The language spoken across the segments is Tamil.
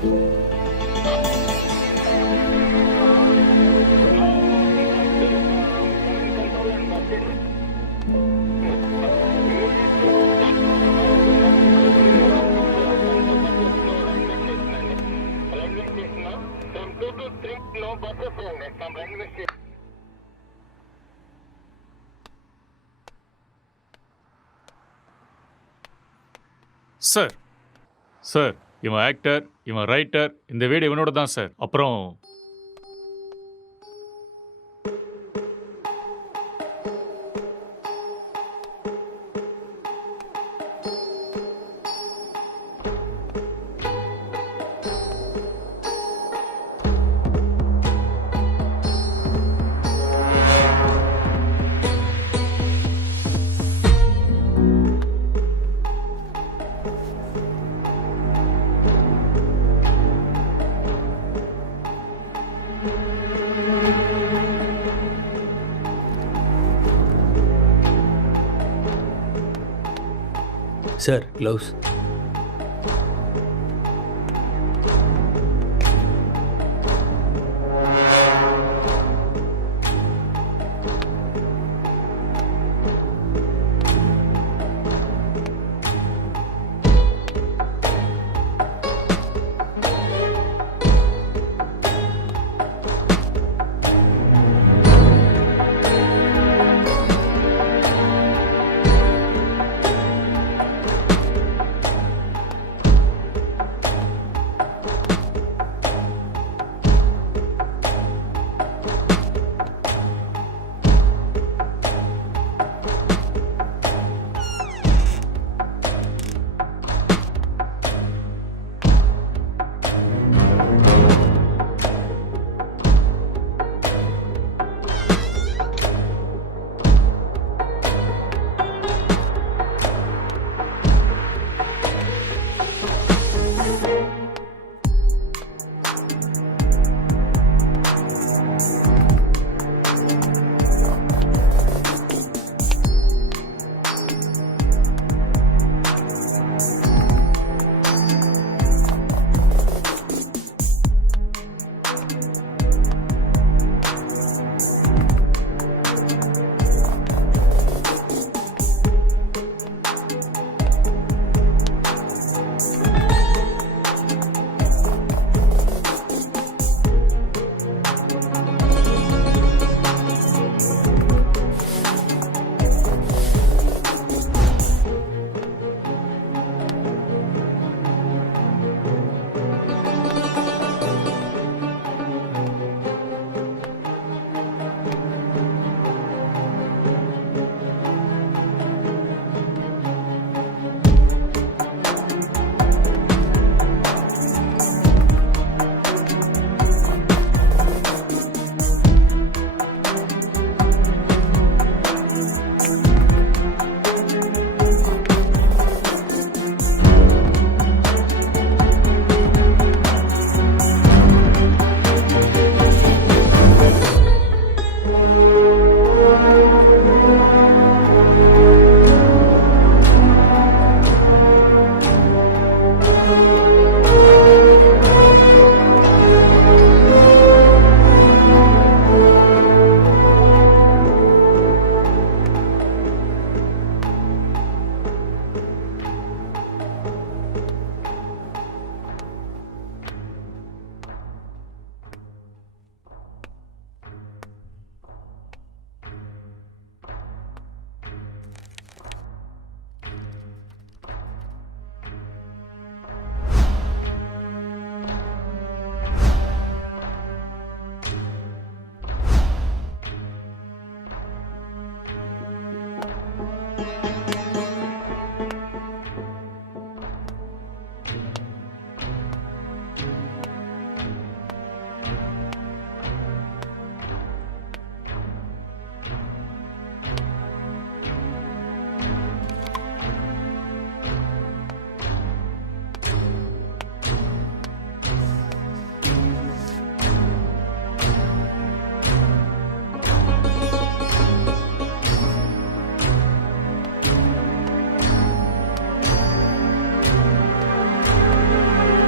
சார் சார் இவன் ஆக்டர், இவன் ரைட்டர், இந்த வீடு இவனோட தான் சார். அப்புறம் சார் க்ளவுஸ்.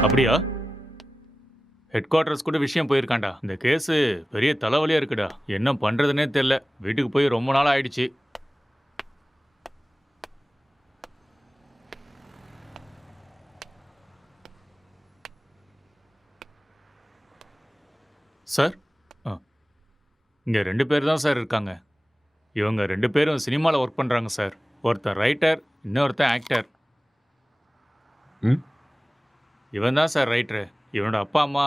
அப்படியா? ஹெட் குவார்ட்டர்ஸ் கூட விஷயம் போயிருக்காண்டா. இந்த கேஸு பெரிய தலைவலியா இருக்குடா. என்ன பண்றதுன்னே தெரியல. வீட்டுக்கு போய் ரொம்ப நாள் ஆயிடுச்சு. சார், இங்க 2 பேர் தான் சார் இருக்காங்க. இவங்க 2 பேரும் சினிமாவில் ஒர்க் பண்றாங்க சார். ஒருத்தர் ரைட்டர், இன்னொருத்தன் ஆக்டர். ம் இவன் தான் சார் ரைட்டரு. இவனோட அப்பா அம்மா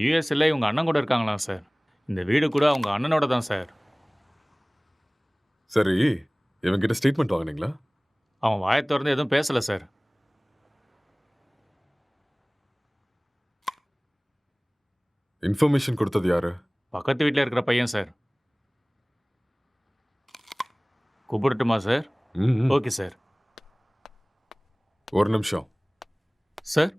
யூஎஸ்ல இவங்க அண்ணன் கூட இருக்காங்களாம் சார். இந்த வீடு கூட அவங்க அண்ணனோட தான் சார். சரி, இவன்கிட்ட ஸ்டேட்மெண்ட் வாங்குனீங்களா? அவன் வாயை திறந்து எதுவும் பேசல சார். இன்ஃபர்மேஷன் கொடுத்தது யாரு? பக்கத்து வீட்டில் இருக்கிற பையன் சார். கூப்பிடட்டுமா சார்? ம், ம். Okay sir. ஒரு நிமிஷம். சார்,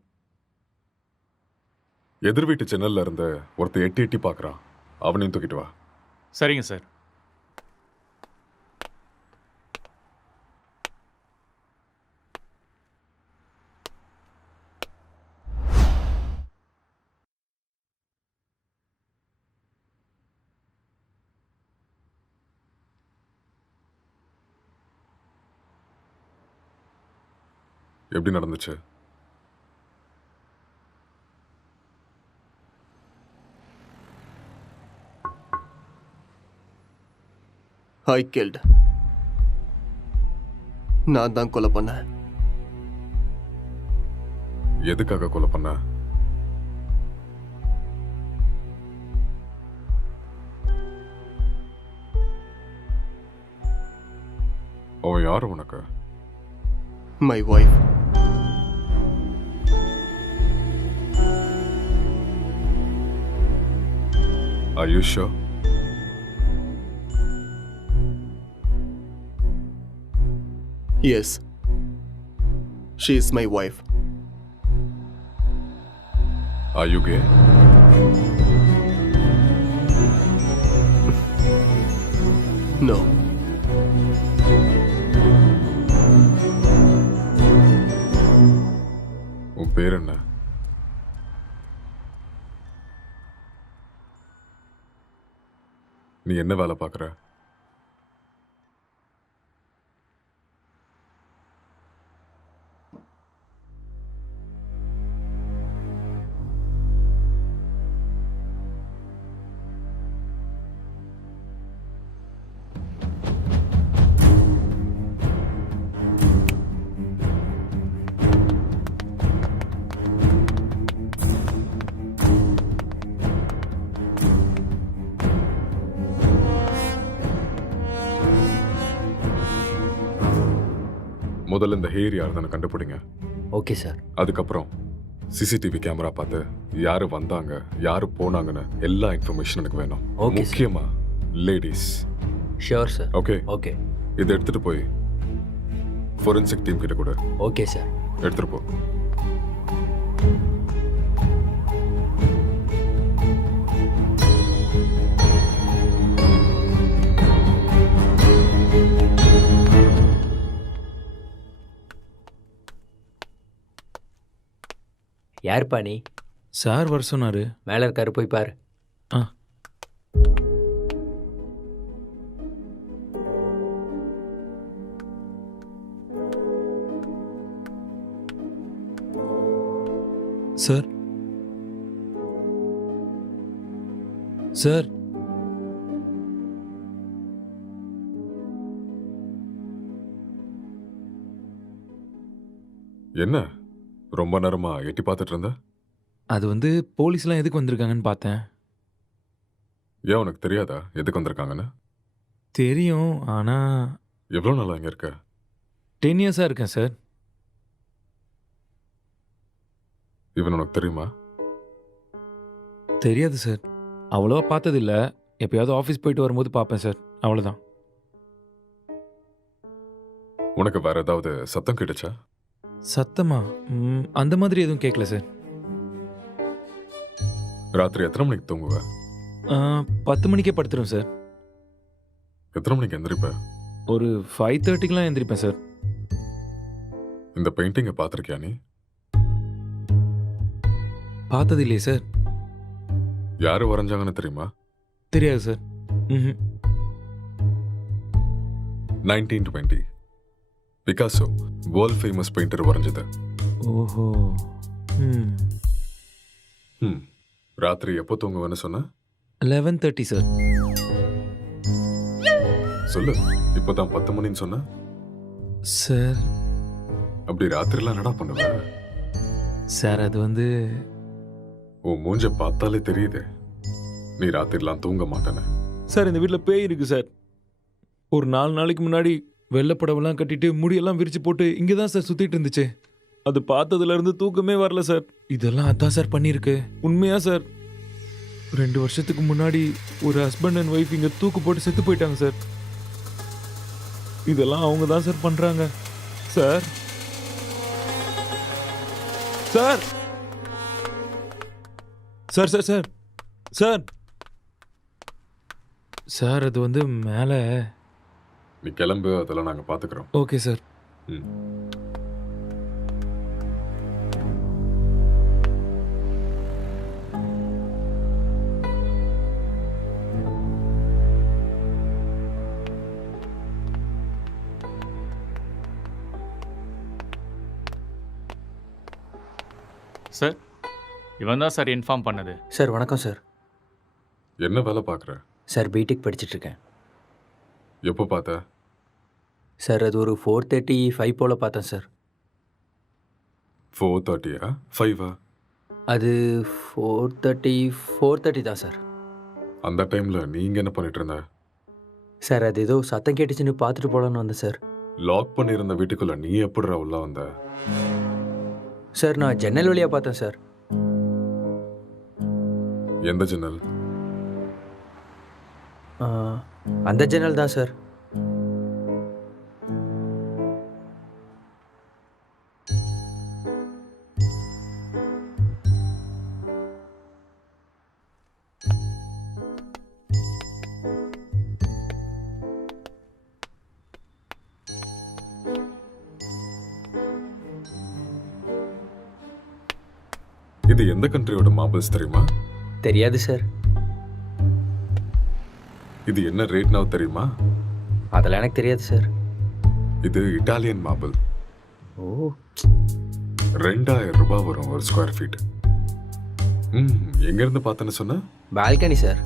எதிர் வீட்டு ஜன்னல்ல இருந்து ஒருத்தர் எட்டி எட்டி பார்க்கறான். அவனையும் தூக்கிட்டு வா. சரிங்க சார். எப்படி நடந்துச்சு? ஐ கில்ட். நான் தான் கொலை பண்ணேன். எதுக்காக கொலை பண்ண? அவன் யாரு உனக்கு? My wife. Are you sure? Yes. She is my wife. Are you gay? No. உன் பேர் என்ன? நீ என்ன வேலை பார்க்குற? முதல்ல இந்த ஹேர் யாருன்னு கண்டுபிடிங்க. Okay sir. அதுக்கப்புறம் சிசிடிவி கேமரா பார்த்து யாரு வந்தாங்க, யாரு போனாங்கன்னு எல்லா இன்ஃபர்மேஷன் எனக்கு வேணும். Okay, sir. முக்கியமா ladies. Sure sir. Okay, okay. இதை எடுத்துட்டு போய் ஃபோரென்சிக் டீம் கிட்ட கூட ஓகே சார். எடுத்துட்டு போ. யாருப்பா நீ? சார் வர சொன்னாரு. மேலே இருக்காரு, போய் பாரு. ஆ. சார், சார், என்ன ரொம்ப நேரமா எட்டி பார்த்துட்டு இருந்த? அது வந்து போலீஸ்லாம் எதுக்கு வந்திருக்காங்கன்னு பார்த்தேன். ஏன் உனக்கு தெரியாதா எதுக்கு வந்திருக்காங்கன்னு? தெரியும், ஆனால் எவ்வளோ நாளா இங்க இருக்க? 10 இயர்ஸாக இருக்கேன் சார். இவன் உனக்கு தெரியுமா? தெரியாது சார். அவ்வளோவா பார்த்ததில்ல. எப்பயாவது ஆஃபீஸ் போயிட்டு வரும்போது பார்ப்பேன் சார், அவ்வளோதான். உனக்கு வேற ஏதாவது சத்தம் கேட்டுச்சா? சத்தமா? அந்த மாதிரி எதுவும் கேட்கல சார். ராத்திரி எத்தனை மணிக்கு தூங்குவ? 10 மணிக்கே படுத்துரும் சார். எத்தனை மணிக்கு எந்திரிப்ப? ஒரு 5:30க்கெலாம் எந்திரிப்பேன் சார். இந்த பெயிண்டிங்கை பார்த்துருக்கியா நீ? பார்த்தது இல்லையே சார். யாரு வரைஞ்சாங்கன்னு தெரியுமா? தெரியாது சார். ம். 1920 பிகாசோ வேர்ல்ட் ஃபேமஸ் பெயிண்டர் வரைஞ்சது. ஓஹோ. ம். ம் ராத்திரி எப்போ தூங்குவேன்னு சொன்ன? 11:30 சார். சொல்லு. இப்போதான் 10 மணின்னு சொன்ன. சார் அப்படி ராத்திரிலாம் என்னடா பண்ணுவ? சார் அது வந்து உன் மூஞ்ச பார்த்தாலே தெரியுது நீ ராத்திரிலாம் தூங்க மாட்டேன்னு. சார் இந்த வீட்டில் பேய் இருக்கு சார். ஒரு 4 நாளைக்கு முன்னாடி வெள்ளைப்படவெல்லாம் கட்டிட்டு முடியெல்லாம் விரிச்சு போட்டு இங்கே தான் சார் சுற்றிட்டு இருந்துச்சு. அது பார்த்ததுல இருந்து தூக்கமே வரல சார். இதெல்லாம் அதான் சார் பண்ணியிருக்கு. உண்மையா சார். 2 வருஷத்துக்கு முன்னாடி ஒரு ஹஸ்பண்ட் அண்ட் ஒய்ஃப் இங்கே தூக்கு போட்டு செத்து போயிட்டாங்க சார். இதெல்லாம் அவங்க தான் சார் பண்ணுறாங்க sir. Sir sir sir sir sir sir அது வந்து மேலே. நீ கிளம்பு, அதெல்லாம் நாங்க பாத்துக்கிறோம். Okay sir. ம். சார் இவன் தான் சார் இன்ஃபார்ம் பண்ணது. சார் வணக்கம் சார். என்ன வேலை பார்க்குற? சார் பிடெக் படிச்சிட்ருக்கேன். எப்போ பார்த்த? சார் அது ஒரு 4:35 போல் பார்த்தேன் சார். 4:30 5 அது 4:30 தான் சார். அந்த டைம்ல நீங்க என்ன பண்ணிட்டு இருந்த? சார் அது ஏதோ சத்தம் கேட்டுச்சுன்னு பார்த்துட்டு போகலான்னு வந்தேன் சார். லாக் பண்ணியிருந்த வீட்டுக்குள்ள நீ எப்படிடா உள்ள வந்த? சார் நான் ஜன்னல் வழியாக பார்த்தேன் சார். எந்த ஜன்னல்? ஆ, அந்த ஜன்னல் தான் சார். இது எந்த கண்ட்ரியோட மார்பிள்ஸ் தெரியுமா? தெரியாது சார். இது என்ன ரேட் now தெரியுமா? அதெல்லாம் எனக்கு தெரியாது சார். இது இட்டாலியன் மார்பிள். ஓ 2000 ரூபாய் வரும் ஒரு ஸ்கொயர் ஃபீட். எங்க இருந்து பார்த்தேன்னு சொன்ன? Balcony sir.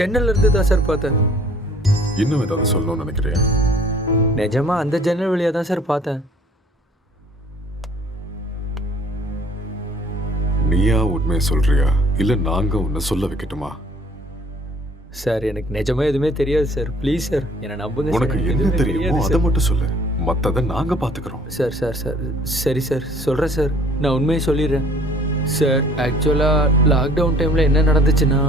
ஜன்னல் இருந்து தான் சார் பார்த்தேன். இன்னும் ஏதாவது சொல்லணும்னு நினைக்கிறியா? நிஜமா அந்த ஜன்னல் வழியாக தான் சார் பார்த்தேன். நீயா உண்மையை சொல்றியா இல்ல நாங்க உன்னை சொல்ல வைக்கட்டுமா? சார் எனக்கு நிஜமா எதுவுமே தெரியாது சார். ப்ளீஸ் சார் என்னை நம்புங்க சார். உனக்கு எனக்கு என்ன எதுவுமே தெரியுமோ தெரியாது அதை சார். மட்டும் சொல்லு, மத்தத நாங்க பாத்துக்கிறோம். சார் சார் சார் சரி சார் சொல்கிறேன் சார். நான் உண்மையை சொல்லிடுறேன் சார். ஆக்சுவலாக லாக்டவுன் டைமில் என்ன நடந்துச்சுன்னா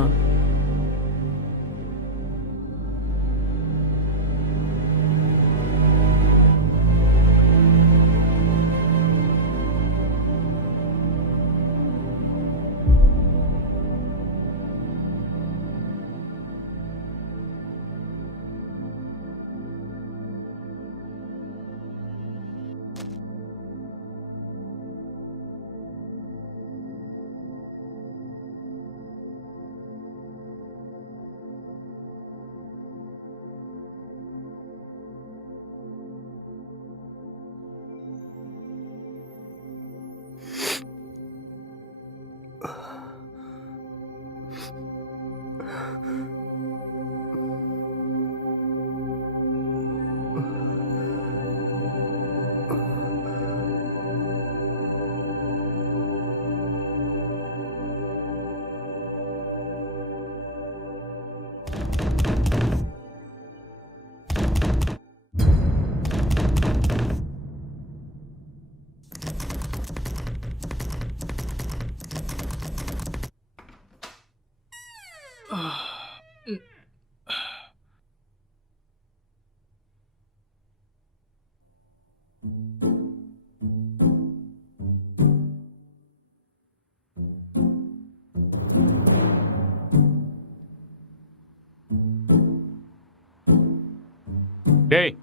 டேய்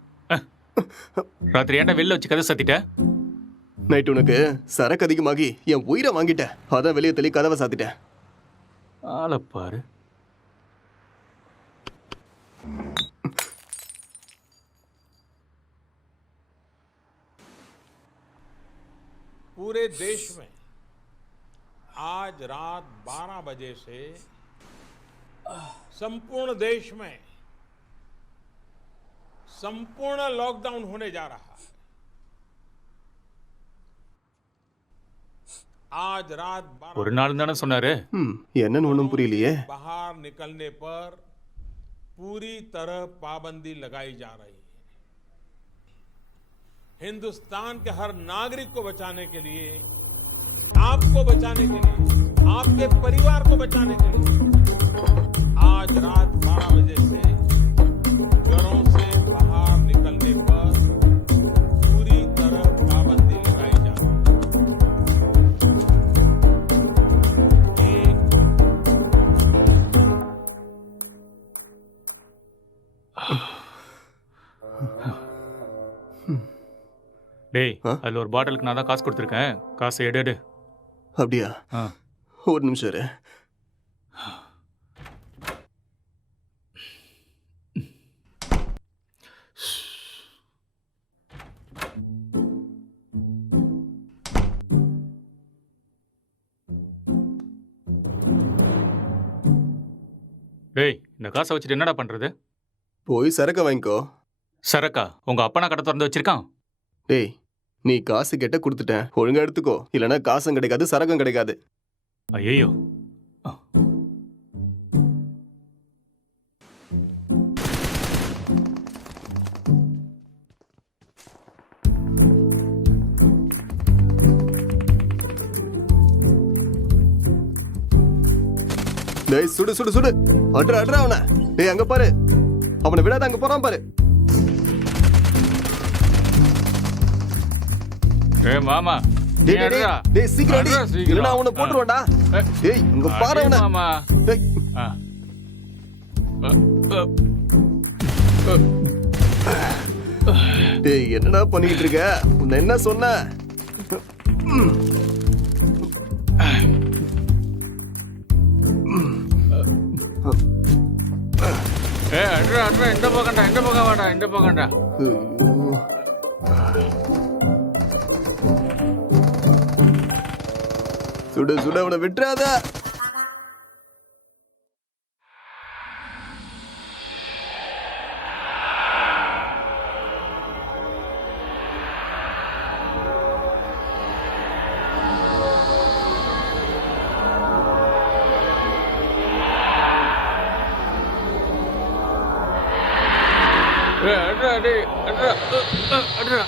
ராத்திரி ஏன்டா வெளில வச்சு கதை சத்திட்ட? நைட் உனக்கு சரக்கு அதிகமாகி என் உயிரை வாங்கிட்டேன். அதான் வெளியே தள்ளி கதவை சாத்திட்டேன். ஆளப்பாரு. पूरे देश में आज रात 12 बजे से संपूर्ण देश में संपूर्ण लॉकडाउन होने जा रहा है। आज रात 12 ஒரு நாள் தானே சொன்னாரு. என்னன்னு ஒன்றும் புரியலையே. बाहर निकलने पर पूरी तरह पाबंदी लगाई जा रही है। हिंदुस्तान के हर नागरिक को बचाने के लिए, आपको बचाने के लिए, आपके परिवार को बचाने के लिए आज रात 12 बजे से घरों से बाहर निकलने पर पूरी तरह पाबंदी लगाई जा रही है। டேய், ஆ? அதுல ஒரு பாட்டிலுக்கு நான் தான் காசு கொடுத்துருக்கேன். காசை எடு. அப்படியா? ஆ. ஒரு நிமிஷம் இரு. டேய், இந்த காசை வச்சுட்டு என்னடா பண்றது? போய் சரக்க வாங்கிக்கோ. சரக்கா? உங்க அப்பனா கடை திறந்து வச்சிருக்கான். டேய், நீ காசு கேட்ட கொடுத்துட்டேன். ஒழுங்கா எடுத்துக்கோ. இல்லைன்னா காசும் கிடைக்காது, சரக்கும் கிடைக்காது. ஐயோ. டேய், சுடு சுடு சுடு. அட்ரா அட்ரா அவனை. டேய், அங்க பாரு. அவனை விடாத, அங்க போறான் பாரு. ஏய் மாமா, நீ டேய் டேய் எடுடா. டேய், சீக்கிரம் அடி. அட்ரா, சீக்கிரம். இல்லைன்னா அவனை போட்டுருவான்டா. ஏய், டேய், இங்க பாரு அடி அவனை. மாமா. டேய். ஆ. டேய், என்னடா பண்ணிட்டு இருக்க? உன்னை என்ன சொன்ன? ஏய், அட்ரா, இந்த பக்கம் வாடா. ஐயோ. சுடு சுடு, அவனை விட்டுறாத. ஏய், அட்ரா, டேய், அட்ரா.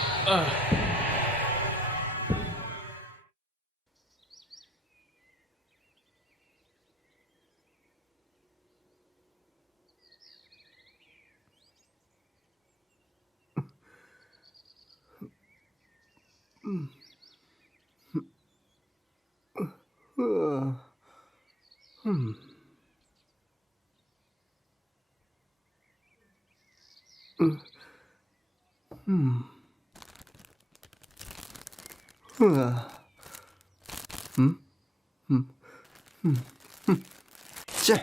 ச்சே,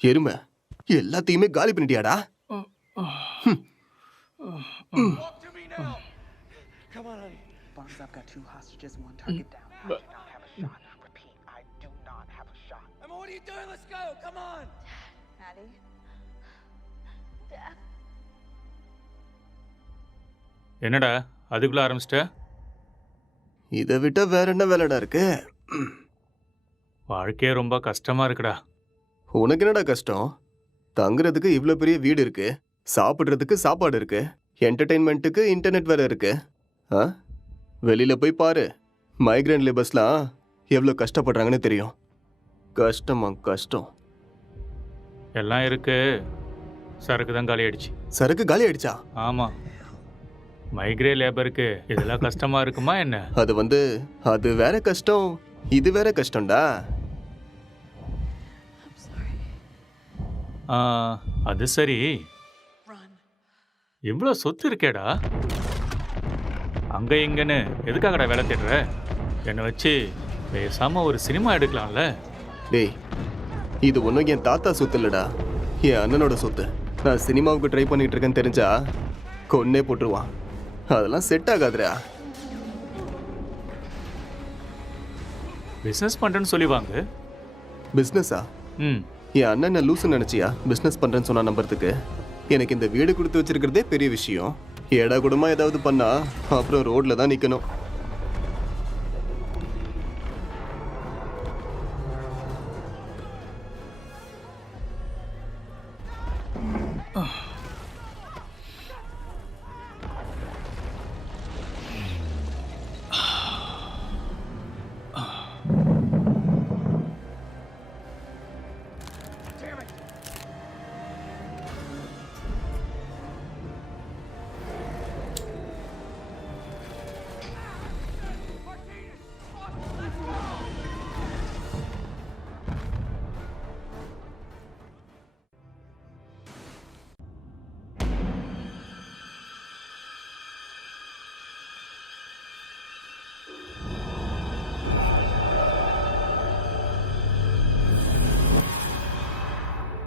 எருமை எல்லாத்தையுமே காலி பண்ணிட்டியாடா? Barnes, I've got 2 hostages, 1 target down. I do not have a shot. Repeat, I do not have a shot. Emma, what are you doing? Let's go. Come on. Maddie? Dad? என்னடா அதுக்குள்ள ஆரம்பிச்சிட்ட? இதை விட்டா வேற என்ன வேலைடா இருக்கு? வாழ்க்கையே ரொம்ப கஷ்டமா இருக்குடா. உனக்கு என்னடா கஷ்டம்? தங்குறதுக்கு இவ்ளோ பெரிய வீடு இருக்கு, சாப்பிடுறதுக்கு சாப்பாடு இருக்கு, என்டர்டெயின்மெண்ட்டுக்கு இன்டர்நெட் வேற இருக்கு. ஆ, வெளியில போய் பாரு. மைக்ரேன் லேபர்ஸ்லாம் எவ்வளோ கஷ்டப்படுறாங்கன்னு தெரியும். கஷ்டமா கஷ்டம். எல்லாம் இருக்கு, சரக்கு தான் காலி ஆயிடுச்சு. சரக்கு காலி ஆயிடுச்சா? ஆமா, மைக்ரே லேபருக்கு இதெல்லாம் கஷ்டமா இருக்குமா என்ன? அது வேற கஷ்டம், இது வேற கஷ்டம்டா. அது சரி, Run. இவ்வளோ சொத்து இருக்கேடா. அங்கே இங்கன்னு எதுக்காகடா வேலை தேடுற? என்னை வச்சு பேசாமல் ஒரு சினிமா எடுக்கலாம்ல? டேய், இது ஒன்றும் என் தாத்தா சொத்து இல்லடா, என் அண்ணனோட சொத்து. நான் சினிமாவுக்கு ட்ரை பண்ணிட்டு இருக்கேன்னு தெரிஞ்சா கொன்னே போட்டுருவான். அதெல்லாம் செட் ஆகாதுடா. பிஸ்னஸ் பண்ணுறேன்னு சொல்லி வாங்க. பிஸ்னஸா? ம். என் அண்ணன் என்ன லூசுன்னு நினச்சியா பிஸ்னஸ் பண்ணுறேன்னு சொன்னா நம்புறதுக்கு? எனக்கு இந்த வீடு கொடுத்து வச்சிருக்கிறதே பெரிய விஷயம். ஏடா கூடமா ஏதாவது பண்ணா அப்புறம் ரோட்ல தான் நிற்கணும்.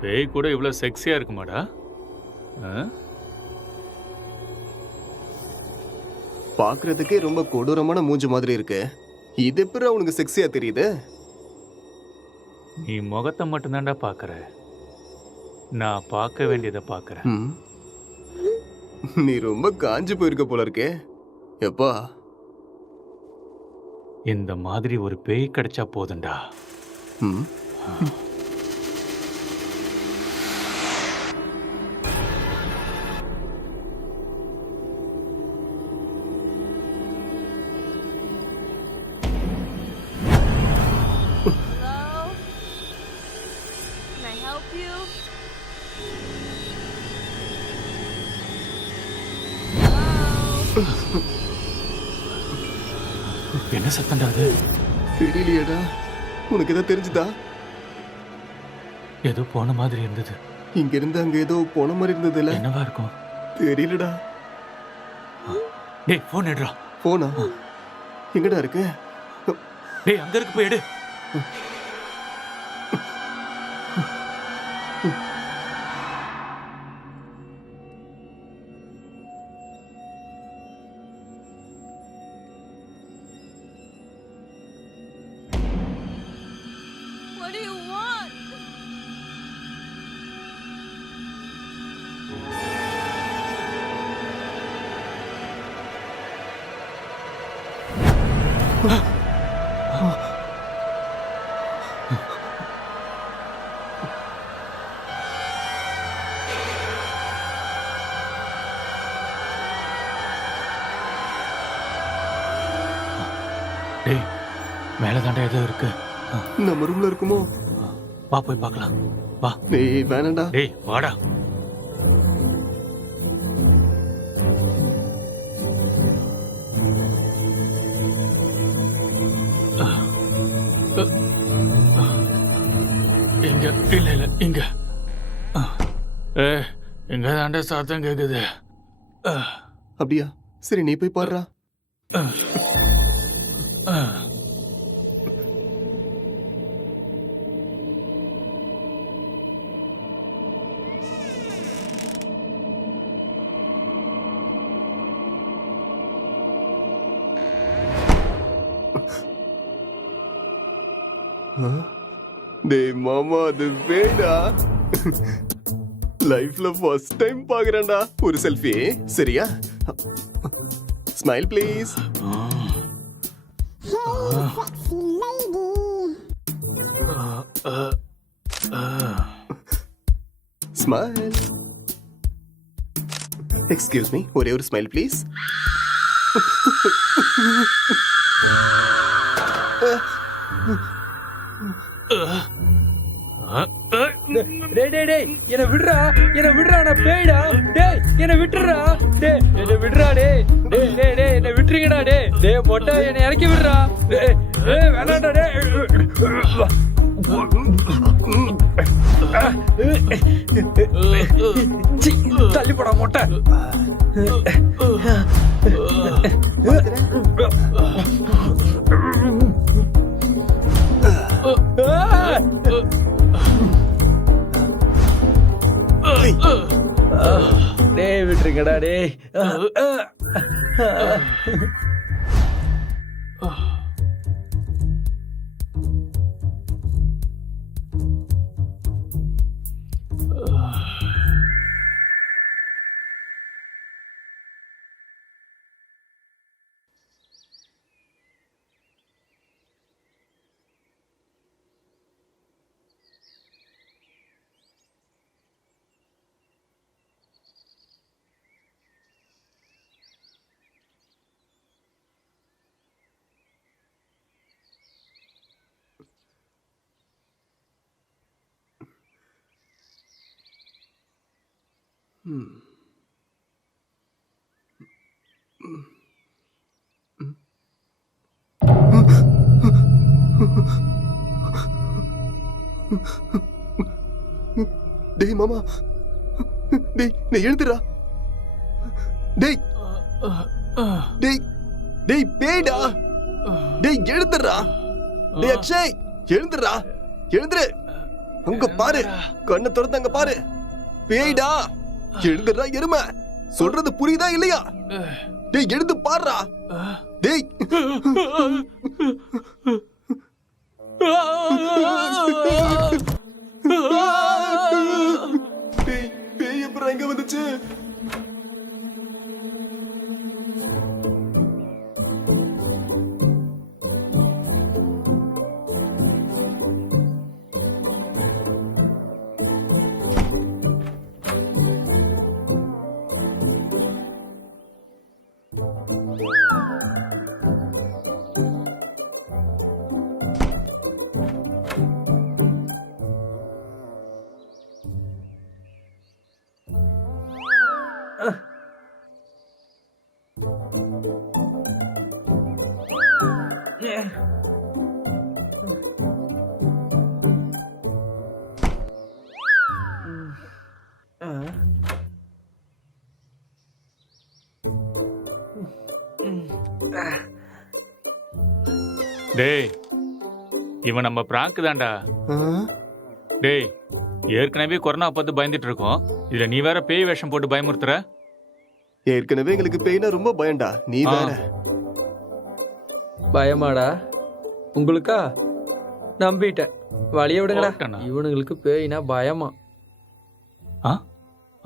பேய் கூட இவ்வளோ செக்ஸியாக இருக்குமாடா? பார்க்கறதுக்கே ரொம்ப கொடூரமான மூஞ்சி மாதிரி இருக்கு. இது எப்படி அவனுக்கு செக்ஸியா தெரியுது? நீ முகத்தை மட்டும்தான்டா பார்க்குற, நான் பார்க்க வேண்டியதை பார்க்குறேன். ம். நீ ரொம்ப காஞ்சு போயிருக்க போல இருக்கே. எப்பா, இந்த மாதிரி ஒரு பேய் கிடைச்சா போதும்டா. ம். Hello? Can I help you? Hello? என்ன சத்தம்டா அது? தெரியலையேடா. உனக்கு ஏதோ தெரிஞ்சுதா? ஏதோ போன மாதிரி இருந்தது. இங்க இருந்து அங்க ஏதோ போன மாதிரி இருந்ததுல. என்னவா இருக்கும்? தெரியலடா. டேய், ஃபோன் எடுறா. போனா எங்கடா இருக்கு? டேய், அங்க இருக்கு, போய் எடு. What do you want? டேய், மேலே தாண்டா ஏதோ இருக்கு. நம்ம ரூம்ல இருக்குமோ? வா, போய் பார்க்கலாம். வா. டேய், வேணாம்டா. டேய், வாடா. இங்க இல்ல இல்ல இங்க. இங்க தாண்டா சத்தம் கேக்குது. அப்படியா? சரி, நீ போய் பாருடா. டேய் மாமா, அது வேடா. லைஃப்ல ஃபர்ஸ்ட் டைம் பாக்குறேன்டா. ஒரு செல்ஃபி சரியா? Smile please. Smile. Excuse me, ஒரே ஒரு ஸ்மைல் ப்ளீஸ். டேய் டேய் டேய், என்ன விடுறா, என்ன விடுறா, நான் பேய்டா. டேய், என்ன விட்டுறா. டேய், என்ன விடுறா. டேய் டேய் டேய் டேய், என்ன விட்டுறீங்கடா. டேய் டேய் மொட்டை, என்ன இறக்கி விடுறா. டேய் டேய், வேணாம்டா. டேய் தள்ளி போடா மொட்டை. டேய் விட்டுருங்கடா டேய். டேய் மாமா, டேய் டேய் எழுந்துடா. டேய் டேய் டேய் பேய்டா. டேய் எழுந்துடா. டேய் அக்ஷய் எழுந்துடா. எழுந்துரு. அங்க பாரு, கண்ணை திறந்து அங்க பாரு. பேய்டா. எழுந்துடா எருமை. சொல்றது புரியுதா இல்லையா? டேய் எழுந்து பாருடா. டேய் டேய் பேய் எப்பறம் எங்க வந்துச்சு? டேய் இவன் நம்ம பிராங்க் தான்டா. டேய் ஏற்கனவே கொரோனா பார்த்து பயந்துட்டு இருக்கோம், இதுல நீ வேற பேய் வேஷம் போட்டு பயமுறுத்துற. ஏற்கனவே எங்களுக்கு பேய்னா ரொம்ப பயம்டா, நீ வேற. பயமாடா உங்களுக்கா? நம்பிட்டேன். வழிய விடுங்கடா. போட்டேனா? இவனுங்களுக்கு பேய்னா பயமா?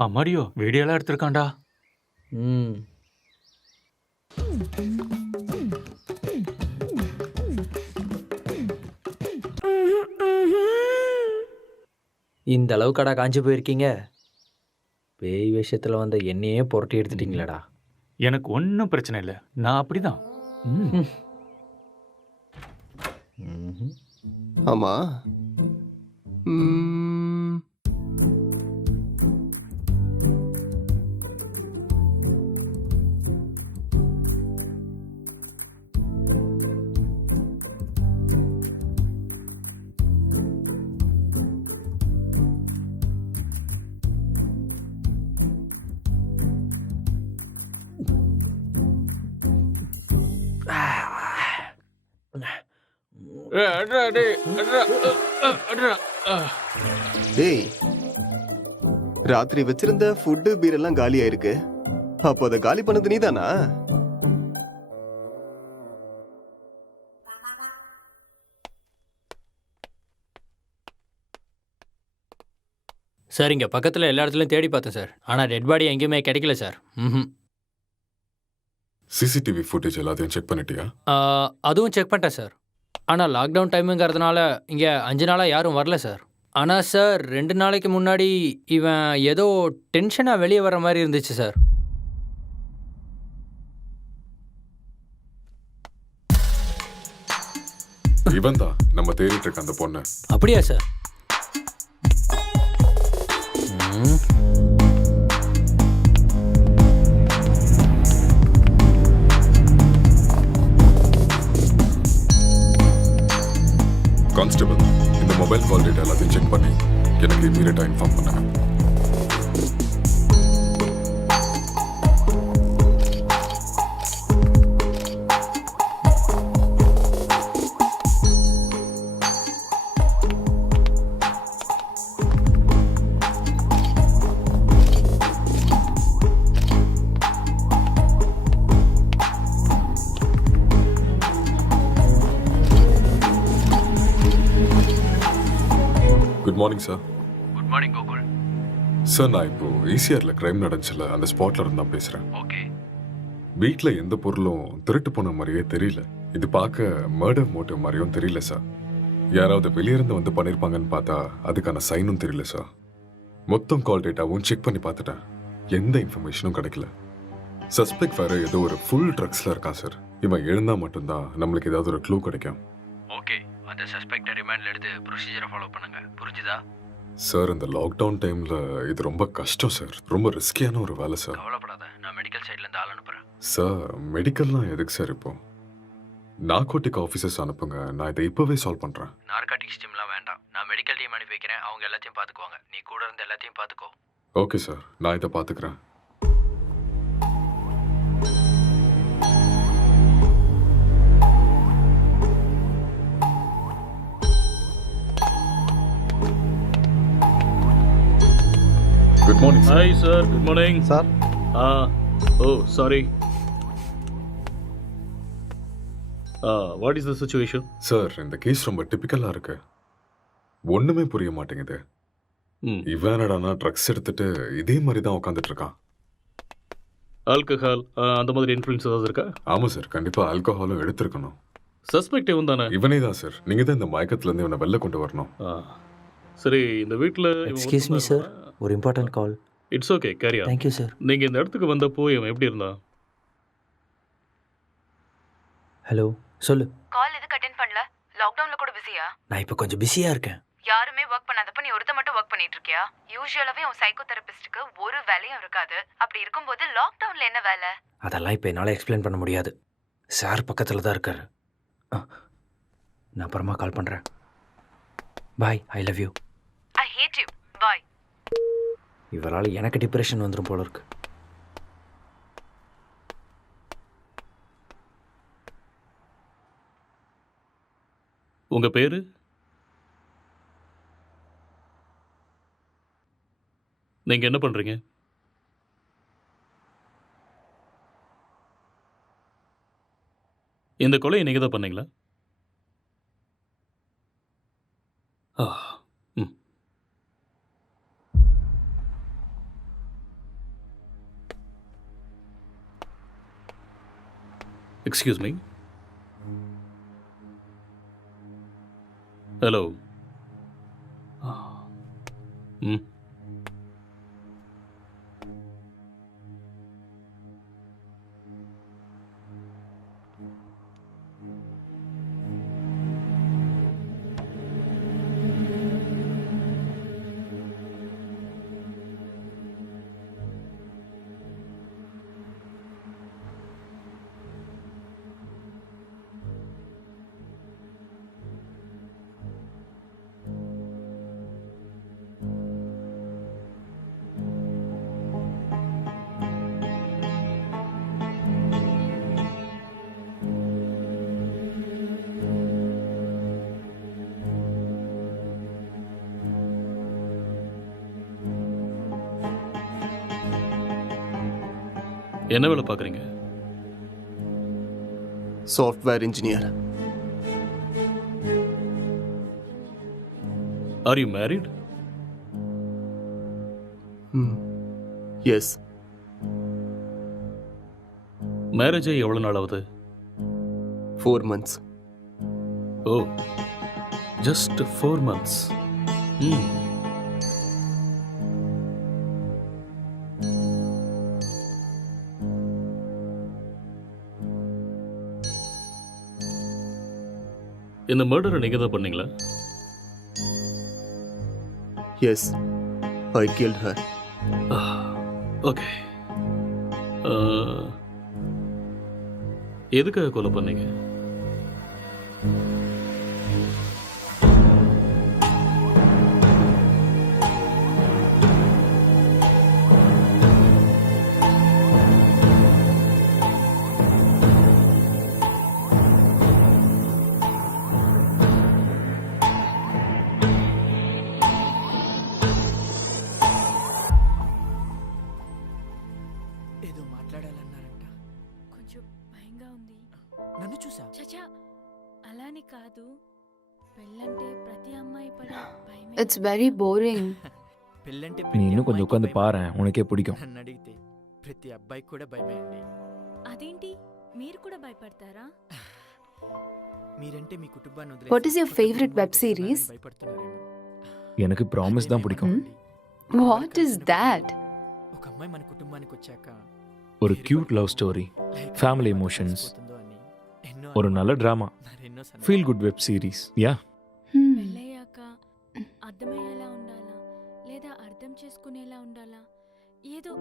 அம்மாடியோ வீடியோலாம் எடுத்திருக்கான்டா. ம் இந்த அளவுக்கடா காஞ்சி போயிருக்கீங்க? பேய் விஷயத்துல வந்த என்னையே புரட்டி எடுத்துட்டீங்களடா. எனக்கு ஒன்றும் பிரச்சனை இல்லை, நான் அப்படிதான். ஆமா. டேய் ராத்திரி வச்சிருந்த ஃபுட்டு பீர் எல்லாம் காலி ஆயிருக்கு. அப்போ அதை காலி பண்ணது நீதானா? சார் இங்கே பக்கத்தில் எல்லா இடத்துலையும் தேடி பார்த்தேன் சார், ஆனால் டெட் பாடி எங்கேயுமே கிடைக்கல சார். சிசிடிவி ஃபுட்டேஜ் எல்லாத்தையும் செக் பண்ணிட்டியா? அதுவும் செக் பண்ணிட்டேன் சார். ஆனால் லாக்டவுன் டைமுங்கிறதுனால இங்கே 5 நாளாக யாரும் வரல சார். ஆனால் சார் 2 நாளைக்கு முன்னாடி இவன் ஏதோ டென்ஷனாக வெளியே வர மாதிரி இருந்துச்சு சார். இவன் தான் நம்ம தேடிட்டு இருக்க அந்த பொண்ணு. அப்படியா சார்? கான்ஸ்டபிள், இந்த மொபைல் கால் டேட்டா எல்லாத்தையும் செக் பண்ணி எனக்கு இமீடியட்டாக இன்ஃபார்ம் பண்ணுங்க. Good morning sir. Good morning Gokul. Sir நான் இப்போ ஈசிஆர்ல கிரைம் நடந்துச்சுல அந்த ஸ்பாட்ல இருந்து தான் பேசுறேன். ஓகே. வீட்ல எந்த பொருளும் திருட்டு போன மாதிரியே தெரியல. இது பார்க்க மர்டர் மோட்டிவ் மாதிரியும் தெரியல சார். யாராவது வெளியிருந்து வந்து பண்ணிருப்பாங்கன்னு பார்த்தா அதுக்கான சைனும் தெரியல சார். மொத்தம் கால் டேட்டாவும் செக் பண்ணி பார்த்துட்டேன். எந்த இன்ஃபர்மேஷனும் கிடைக்கல. சஸ்பெக்ட் வேற ஏதோ ஒரு ஃபுல் ட்ரக்ஸ்ல இருக்கான் சார். இவன் எழுந்தா மட்டும்தான் நம்மளுக்கு ஏதாவது ஒரு க்ளூ கிடைக்கும். ஓகே, அந்த சஸ்பெக்டை ரிமாண்ட்ல எடுத்து ப்ரொசீஜரை ஃபாலோ பண்ணுங்க. புரிஞ்சுதா? சார் இந்த லாக்டவுன் டைம்ல இது ரொம்ப கஷ்டம் சார். ரொம்ப ரிஸ்கியான ஒரு வேலை சார். கவலைப்படாத, நான் மெடிக்கல் சைட்ல இருந்து ஆள் அனுப்புறேன். சார் மெடிக்கல்லாம் எதுக்கு சார் இப்போ? நார்கோட்டிக் ஆஃபீஸர்ஸ் அனுப்புங்க, நான் இதை இப்போவே சால்வ் பண்ணுறேன். நார்காட்டிக்ஸ் டீம்லாம் வேண்டாம், நான் மெடிக்கல் டீம் அனுப்பி வைக்கிறேன். அவங்க எல்லாத்தையும் பார்த்துக்குவாங்க. நீ கூட இருந்து எல்லாத்தையும் பார்த்துக்கோ. ஓகே சார், நான் இதை பார்த்துக்கிறேன். Good morning sir. Hi sir, good morning sir. Oh sorry. What is the situation? Sir இந்த கேஸ் ரொம்ப டிப்பிக்கலாக இருக்கு. ஒன்றுமே புரிய மாட்டேங்குது. இவன் என்னடானா ட்ரக்ஸ் எடுத்துட்டு இதே மாதிரி தான் உட்காந்துட்டு இருக்கான். ஆல்கஹால் அந்த மாதிரி இன்ஃப்ளூயன்ஸ் ஏதாவது இருக்கா? ஆமாம் சார், கண்டிப்பாக ஆல்கஹாலும் எடுத்திருக்கணும். சஸ்பெக்ட் இவன் தானே? இவனே தான் சார். நீங்கள் தான் இந்த மயக்கத்துலேருந்து இவனை வெளில கொண்டு வரணும். சரி, இந்த வீட்டில் எக்ஸ்கியூஸ் மீ சார், ஒரு important call. It's okay, carry on. Thank you sir. நீங்கள் இந்த இடத்துக்கு வந்தப்போ இவன் எப்படி இருந்தான்? ஹலோ, சொல்லு. கால் எதுக்கு அட்டென்ட் பண்ணல? லாக்டவுன்ல கூட பிஸியா? நான் இப்போ கொஞ்சம் பிஸியாக இருக்கேன். யாருமே ஒர்க் பண்ணாதப்ப நீ ஒருத்த மட்டும் ஒர்க் பண்ணிட்டு இருக்கியா? யூசுவலாவே உன் சைக்கோ தெரபிஸ்டுக்கு ஒரு வேலையும் இருக்காது. அப்படி இருக்கும்போது லாக்டவுன்ல என்ன வேலை? அதெல்லாம் இப்போ என்னால் எக்ஸ்பிளைன் பண்ண முடியாது. சார் பக்கத்தில் தான் இருக்காரு. நான் அப்புறமா கால் பண்ணுறேன். Bye, I love you. I hate you. Bye. இவரால் எனக்கு டிப்ரெஷன் வந்துடும் போல இருக்கு. உங்கள் பேர்? நீங்கள் என்ன பண்ணுறீங்க? இந்த கொலையை நீங்கள் தான் பண்ணீங்களா? ம். Excuse me. ஹலோ. ம். என்ன வேலை பார்க்குறீங்க? Software engineer. Are you married? Yes. Marriage ஆகி எவ்வளோ நாள் ஆகுது? 4 months. ஓ, ஜஸ்ட் 4 months. ம். இந்த மர்டரை நீங்கள் தான் பண்ணீங்களா? Yes, I killed her. Okay. எதுக்காக கொலை பண்ணீங்க? ఏదో మాట్లాడాలన్నారంట. కొంచెం భయంగా ఉంది. నన్ను చూసా? చచా అలాని కాదు. It's very boring. நீ இன்னும் கொஞ்சம் உட்காந்து பாரு, உனக்கே பிடிக்கும். నన్ను అడిగితే ప్రతి అబ్బాయికి కూడా భయమే అండి. అదేంటి మీరు కూడా భయపడతారా? మీరంటే మీ కుటుంబాన్ని వదిలేసి What is your కొత్త favorite web కుటుంబానికి series? వచ్చారని భయపడుతున్నారేమో. எனக்கு ப்ராமிஸ் தான் பிடிக்கும். What is that? ఒక అమ్మాయి మన కుటుంబానికి వచ్చాక ஒரு cute love story, family emotions, పోతుందో అని ఎన్నో ஒரு நல்ல డ్రామా, మరెన్నో సందేహాలు. Feel good web series. Yeah, పెళ్ళయ్యాక అర్థమయ్యేలా ఉండాలా లేదా అర్థం చేసుకునేలా ఉండాలా ఏదో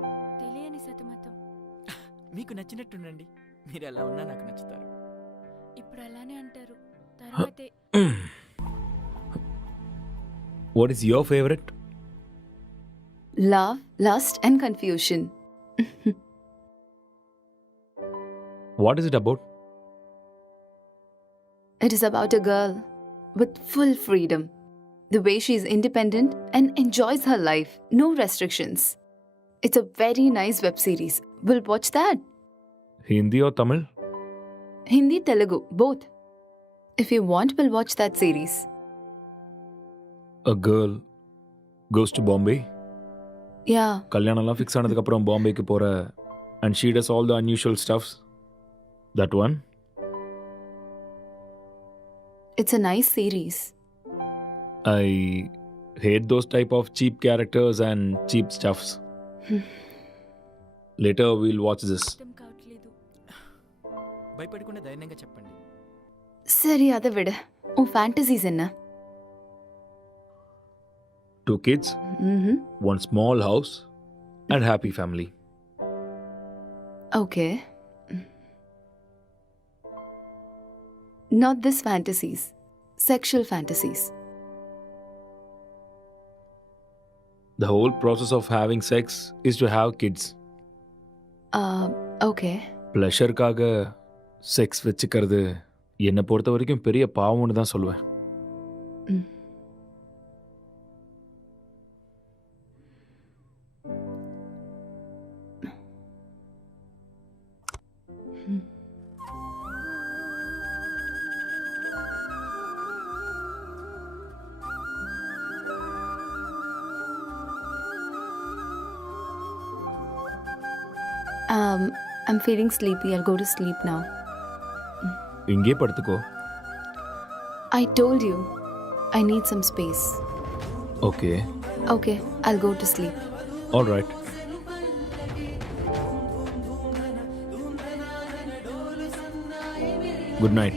తెలియని సతమతం. మీకు నచ్చినట్టుండండి. మీరు ఎలా ఉన్నా నాకు నచ్చుతారు. ఇప్పుడు అలానే అంటారు, తర్వాతే what is your favourite? love, lust and confusion. What is it about? It is about a girl with full freedom. The way she is independent and enjoys her life. No restrictions. It's a very nice web series. We'll watch that. Hindi or Tamil? Hindi, Telugu, both. If you want, we'll watch that series. A girl goes to Bombay. Yeah, கல்யாணம்லாம் ஃபிக்ஸ் ஆனதுக்கு அப்புறம் பாம்பேக்கு போற and she does all the unusual stuffs. That one? it's a nice series. I hate those type of cheap characters and cheap stuffs. Later we'll watch this. భయపడకుండా ధైర్యంగా చెప్పండి. சரி அதை விட உன் ஃபேண்டசிஸ் என்ன? 2 kids, one small house and happy family. Okay. Not this fantasies. Sexual fantasies. The whole process of having sex is to have kids. Okay. ப்ளஷருக்காக செக்ஸ் வச்சுக்கிறது என்னை பொறுத்த வரைக்கும் பெரிய பாவம்னு தான் சொல்லுவேன். I'm feeling sleepy. I'll go to sleep now. இங்கே படுத்துக்கோ. I told you, I need some space. Okay. Okay, I'll go to sleep. All right. Good night.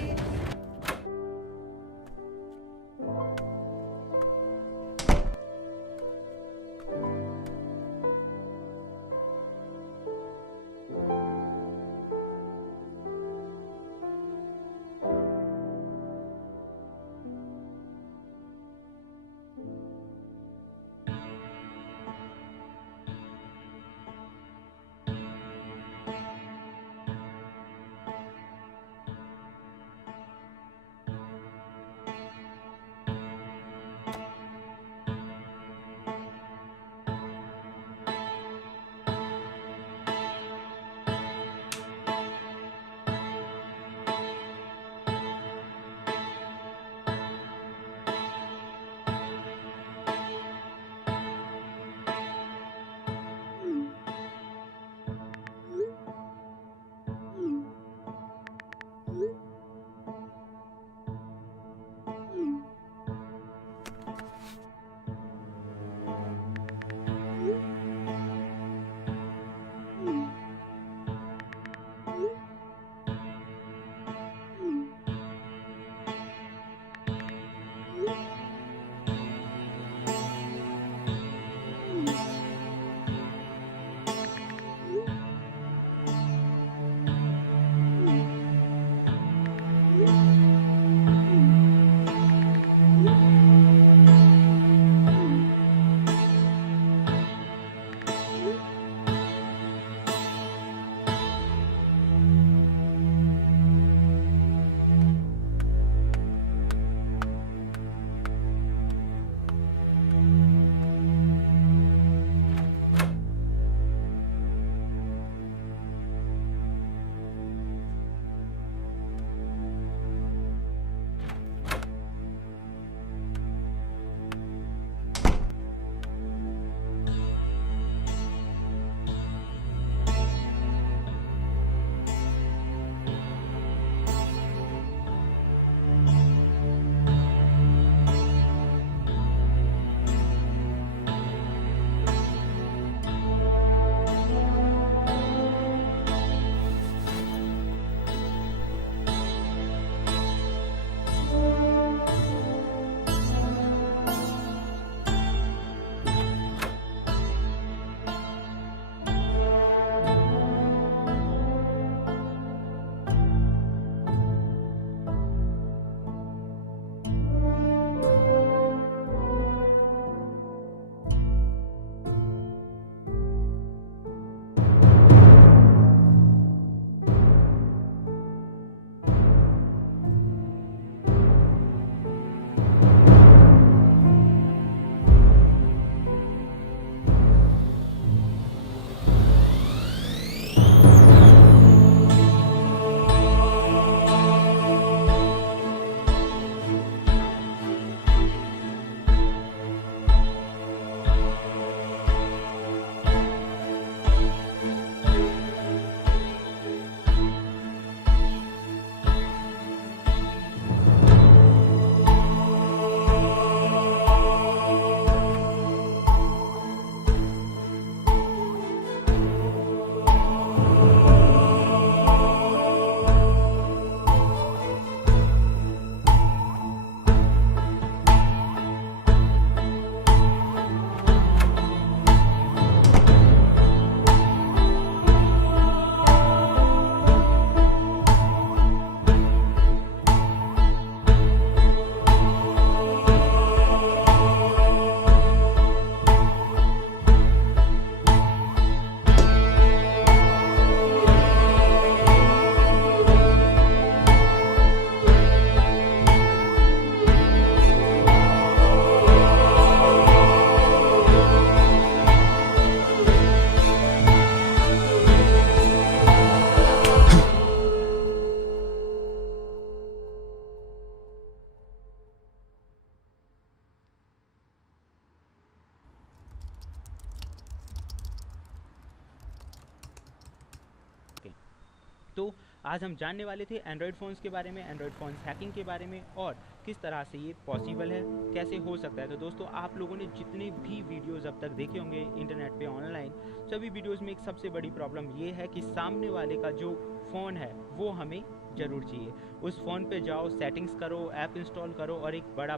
तो आज हम जानने वाले थे एंड्रॉयड फ़ोन्स के बारे में, एंड्रॉयड फ़ोन्स हैकिंग के बारे में और किस तरह से ये पॉसिबल है, कैसे हो सकता है। तो दोस्तों आप लोगों ने जितने भी वीडियोस अब तक देखे होंगे इंटरनेट पे ऑनलाइन, सभी वीडियोस में एक सबसे बड़ी प्रॉब्लम ये है कि सामने वाले का जो फ़ोन है वो हमें ज़रूर चाहिए। उस फ़ोन पे जाओ, सेटिंग्स करो, ऐप इंस्टॉल करो और एक बड़ा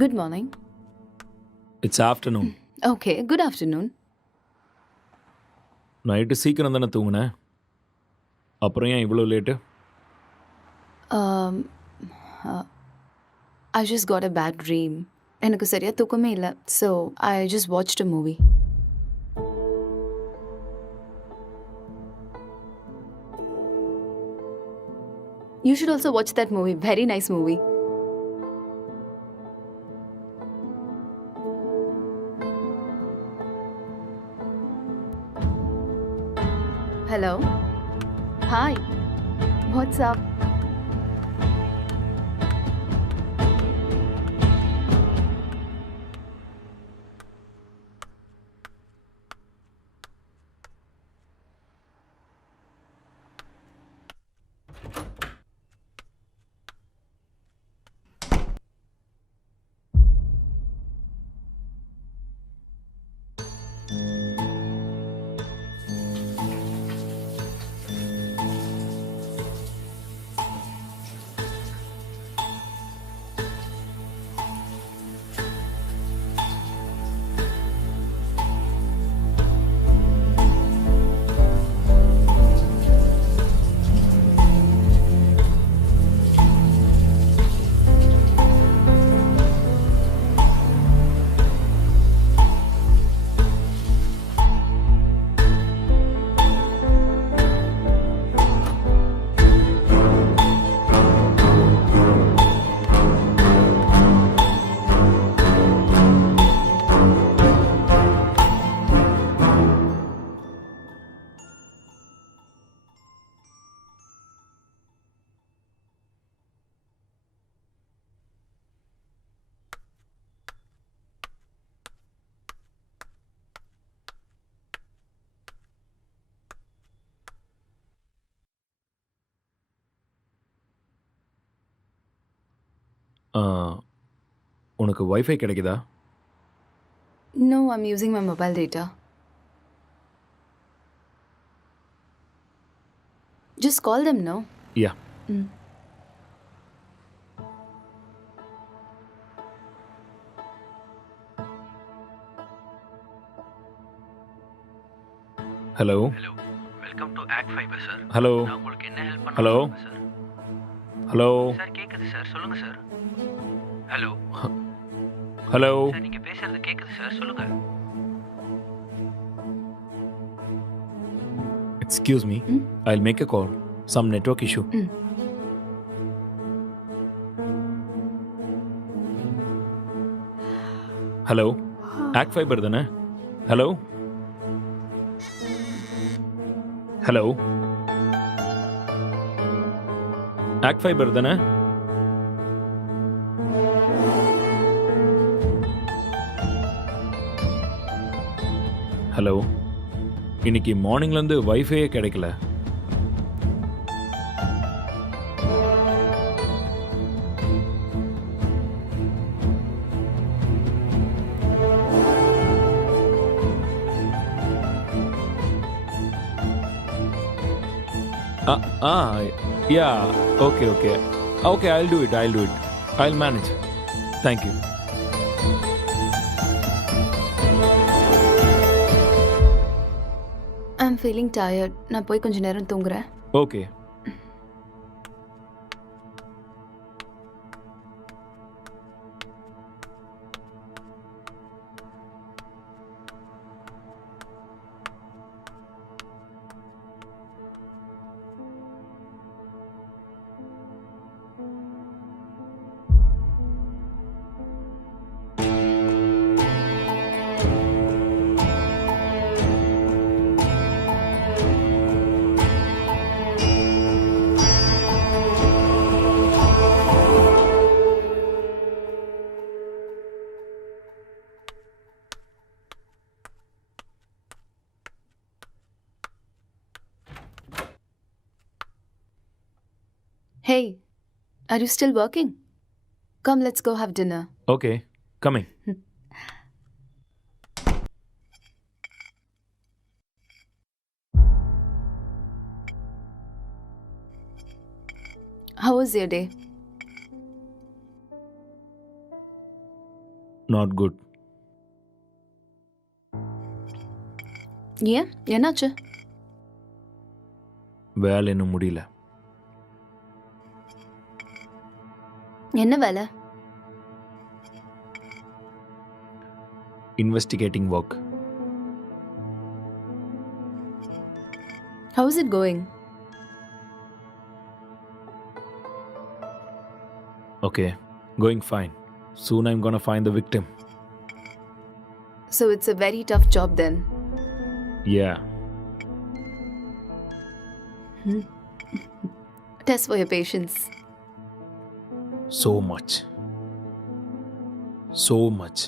Good morning. It's afternoon. Okay, good afternoon. Night சீக்கிரம் தானே தூங்குனேன், அப்புறம் ஏன் இவ்வளோ late? Um, uh, I just got a bad dream. எனக்கு சரியா தூக்கமே இல்லை. So, I just watched a movie. You should also watch that movie. Very nice movie. Hello. Hi. What's up? உனக்கு வைஃபை கிடைக்குதா? No, I'm using my mobile data. Just call them, no? Yeah. Mm. Hello. Hello, welcome to act fibre sir. Hello. நான் உங்களுக்கு என்ன ஹெல்ப் பண்ண ஹலோ. முடியும் சார்? ஹலோ. சார் கேக்குது சார், சொல்லுங்க சார். Hello hello. சார், நீங்க பேசுறது கேக்குது சார், சொல்லுங்க. Excuse me, I'll make a call. Some network issue. Hello, act fibre தானே? ஹலோ ஹலோ, ஆக்ட் ஃபைபர் தானே? ஹலோ, இன்னைக்கு மார்னிங்லேருந்து வைஃபையே கிடைக்கல. Yeah, okay. Okay, I'll do it. I'll manage. Thank you. I'm feeling tired. நான் போய் கொஞ்ச நேரம் தூங்குறேன். Okay. Hey, are you still working? Come, let's go have dinner. Okay coming. How was your day? Not good. ஏன் என்னாச்சு? வேலை இன்னும் முடியல. என்ன வேலை? Investigating work. How is it going? Okay, going fine. Soon I'm gonna find the victim. So it's a very tough job then. Yeah. Test for your patience. So much. So much.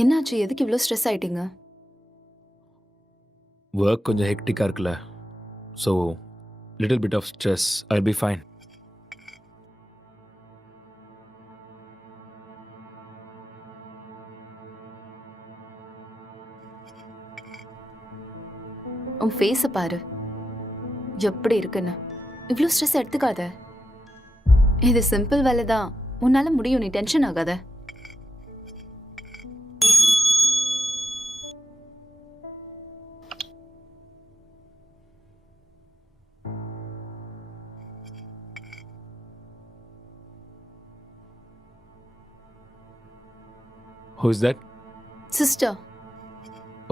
என்னாச்சு? எதுக்கு இவ்வளோ ஸ்ட்ரெஸ் ஆயிட்டீங்க? ஒர்க் கொஞ்சம் ஹெக்டிக்காக இருக்குல்ல, so little bit of stress. I be fine. உன் ஃபேஸை பாரு, எப்படி இருக்குன்னு. இவ்வளோ ஸ்ட்ரெஸ் எடுத்துக்காத. இது சிம்பிள் வேலை தான், உன்னால முடியும். நீ டென்ஷன் ஆகாத. Who is that? சிஸ்டர்.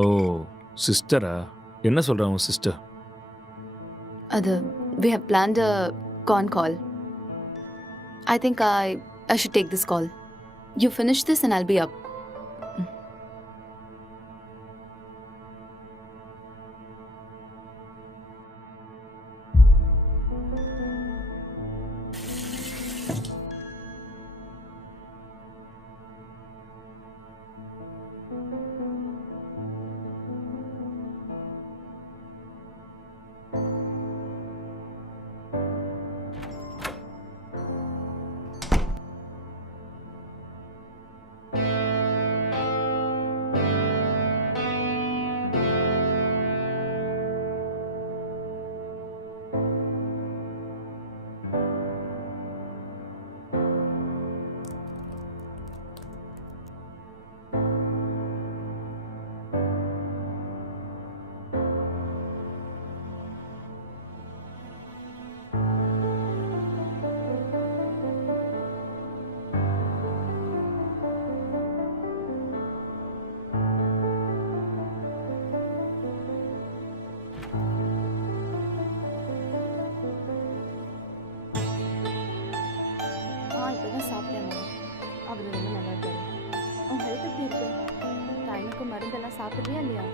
ஓ சிஸ்டரா? என்ன சொல்கிறா உன் சிஸ்டர்? அது we have planned a con call. I think I should take this call. You finish this and I'll be up. இப்போதான் சாப்பிட்டேம்மா. அவர் ரொம்ப நல்லா இருக்காரு. உன் ஹெல்த் எப்படி இருக்கு? டைமுக்கு மருந்தெல்லாம் சாப்பிட்றியா இல்லையா?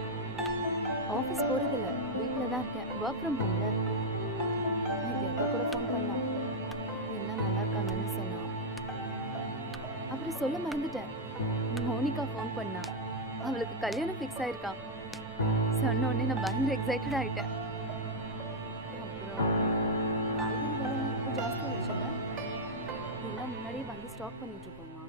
ஆஃபீஸ் போகிறதில்ல, வீட்டில் தான் இருக்கேன். ஒர்க் ஃப்ரம் ஹோம்ல. இது எப்போ கூட ஃபோன் பண்ணலாம். எல்லாம் நல்லா இருக்காங்கன்னு சொன்னான். அப்புறம் சொல்ல மறந்துட்டேன், மோனிகா ஃபோன் பண்ணா. அவளுக்கு கல்யாணம் ஃபிக்ஸ் ஆயிருக்கான். சொன்ன உடனே நான் பயங்கர எக்ஸைட்டட் ஆகிட்டேன். அப்புறம் காய்கறி விலைலாம் இப்போ ஜாஸ்தி ஆயிடுச்சுல்ல, எல்லாம் முன்னாடியே வந்து ஸ்டாக் பண்ணிட்டு இருக்கோம்மா.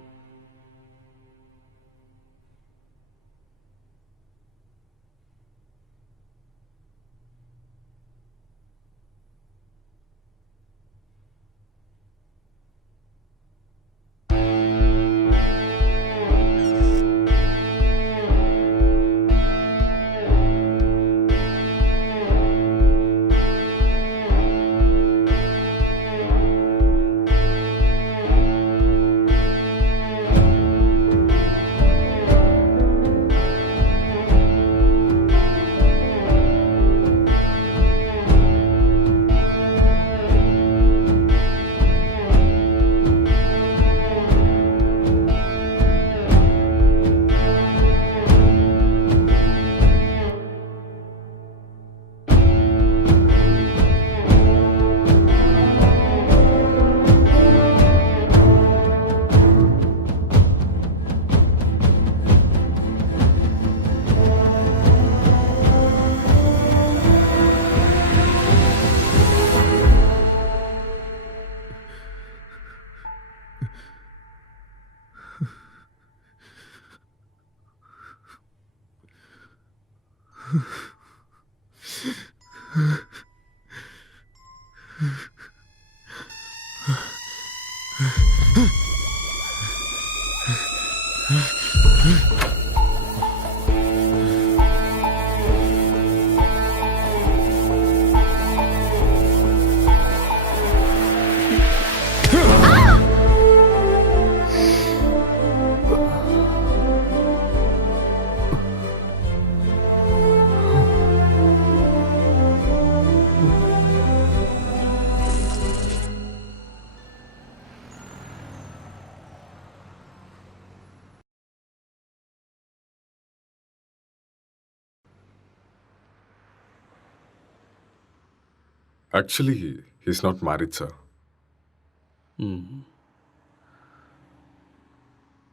Actually, he's not married, sir.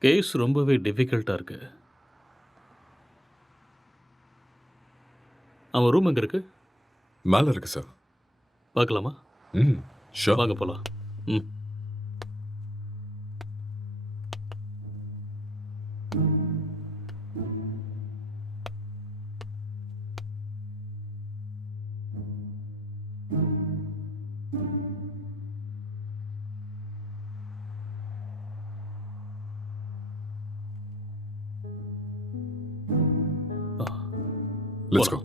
Case ரொம்பவே டிஃபிகல்ட்டாக இருக்கு. அவன் ரூம் எங்கே இருக்கு? மேலே இருக்கு சார். பார்க்கலாமா? ஷூர். வாங்க போகலாம். Let's go.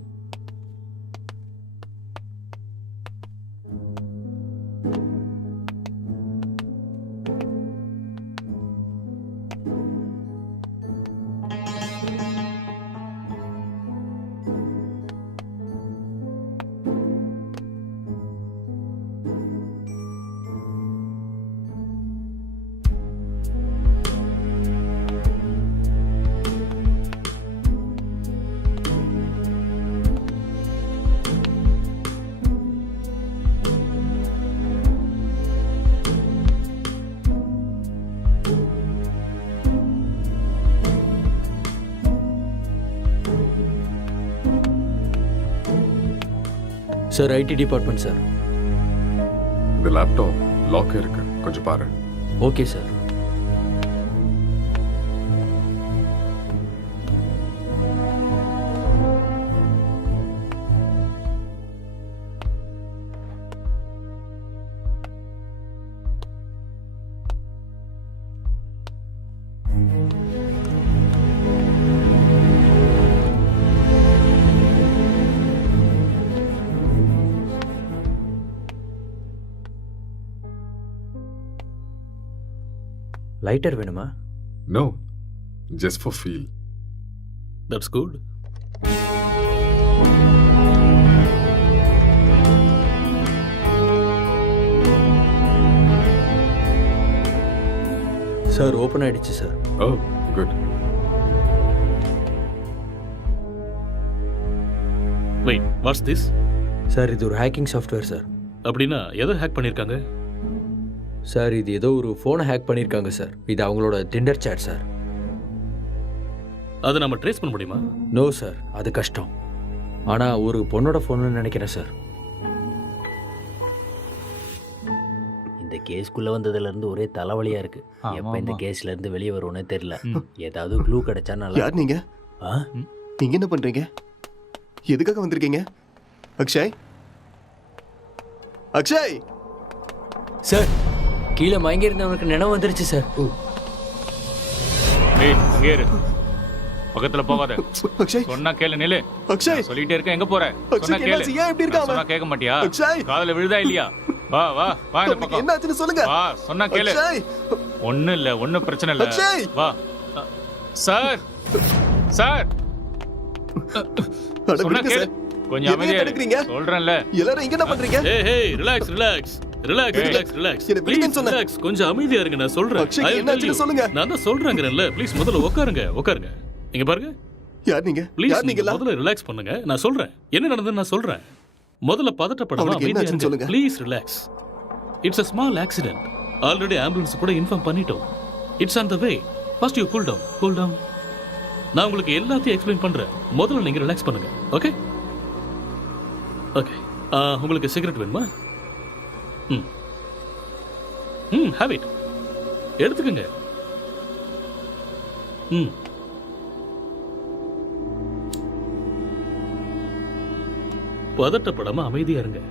Sir IT department sir. இந்த லேப்டாப் லாக் இருக்கு, கொஞ்சம் பாரு. Okay sir. லைட்டர் வேணுமா? No, just for feel. That's good. Sir open ஆயிடுச்சு sir. Oh, good. Wait, what's this? Sir இது ஒரு ஹேக்கிங் சாஃப்ட்வேர் சார். அப்படின்னா எதை ஹேக் பண்ணியிருக்காங்க? சார் இது ஏதோ ஒரு ஃபோனை ஹேக் பண்ணியிருக்காங்க சார். இது அவங்களோட டிண்டர் சேட் சார். அதை நம்ம ட்ரேஸ் பண்ண முடியுமா? நோ சார், அது கஷ்டம். ஆனால் ஒரு பொண்ணோட ஃபோன்னு நினைக்கிறேன் சார். இந்த கேஸ்க்குள்ளே வந்ததுலேருந்து ஒரே தலைவலியாக இருக்குது. எப்போ இந்த கேஸ்லேருந்து வெளியே வருவோன்னே தெரியல. ஏதாவது க்ளூ கிடைச்சா நல்லா. யார் நீங்க? நீங்க என்ன பண்றீங்க? எதுக்காக வந்திருக்கீங்க? அக்ஷய், அக்ஷய் சார், கீழே மயங்கி இருந்தவனுக்கு நினைவு வந்துருச்சு சார். ஏய் அங்கே இரு, பக்கத்துல போகாத. அக்ஷய் சொன்னா கேளு. நில்லு. அக்ஷய் சொல்லிட்டே இருக்க, எங்க போற? சொன்னா அக்ஷய் கேளு. என்னாச்சு? ஏன் இப்படி இருக்காம? சொன்னா கேட்க மாட்டியா? அக்ஷய் காதுல விழுதா இல்லையா? வா வா வா இந்த பக்கம். என்னாச்சுன்னு சொல்லுங்க. வா, சொன்னா கேளு. அக்ஷய் ஒண்ணும் இல்ல, ஒண்ணும் பிரச்சனை இல்ல. அக்ஷய் வா. சார் சார் அட சொன்னா விடுங்க கேளு. சார். கொஞ்சம் எதையும் அமைதியா தடுக்கிறீங்க? இரு. சொல்றேன்ல. எல்லாரும் இங்க என்ன பண்றீங்க? ஏய் ரிலாக்ஸ் ரிலாக்ஸ் ரிலாக்ஸ் ஏய், ரிலாக்ஸ் ரிலாக்ஸ். என்னை விடுங்கன்னு சொன்னேன். ரிலாக்ஸ், கொஞ்சம் அமைதியா இருங்க, நான் சொல்றேன். அக்ஷய், I will என்னாச்சுன்னு tell you. சொல்லுங்க. நான் தான் சொல்றேங்கறேன்ல, ப்ளீஸ் முதல்ல உட்காருங்க உட்காருங்க. இங்க பாருங்க. யார் நீங்க? ப்ளீஸ் யார் நீங்க? முதல்ல ரிலாக்ஸ் பண்ணுங்க, நான் சொல்றேன். என்ன நடந்ததுன்னு நான் சொல்றேன். முதல்ல பதட்டப்படாம அவனுக்கு அமைதியா என்னாச்சுன்னு இருங்க. சொல்லுங்க. Please relax. It's a small accident. Already ambulance கூட இன்ஃபார்ம் பண்ணிட்டோம். It's on the way. First you cool down. நான் உங்களுக்கு எல்லாத்தையும் எக்ஸ்பிளைன் பண்றேன். முதல்ல நீங்க ரிலாக்ஸ் பண்ணுங்க. Okay okay. உங்களுக்கு சிகரெட் வேணுமா? Have it. எடுத்துக்கங்க. பதட்டப்படாம அமைதியா இருங்க.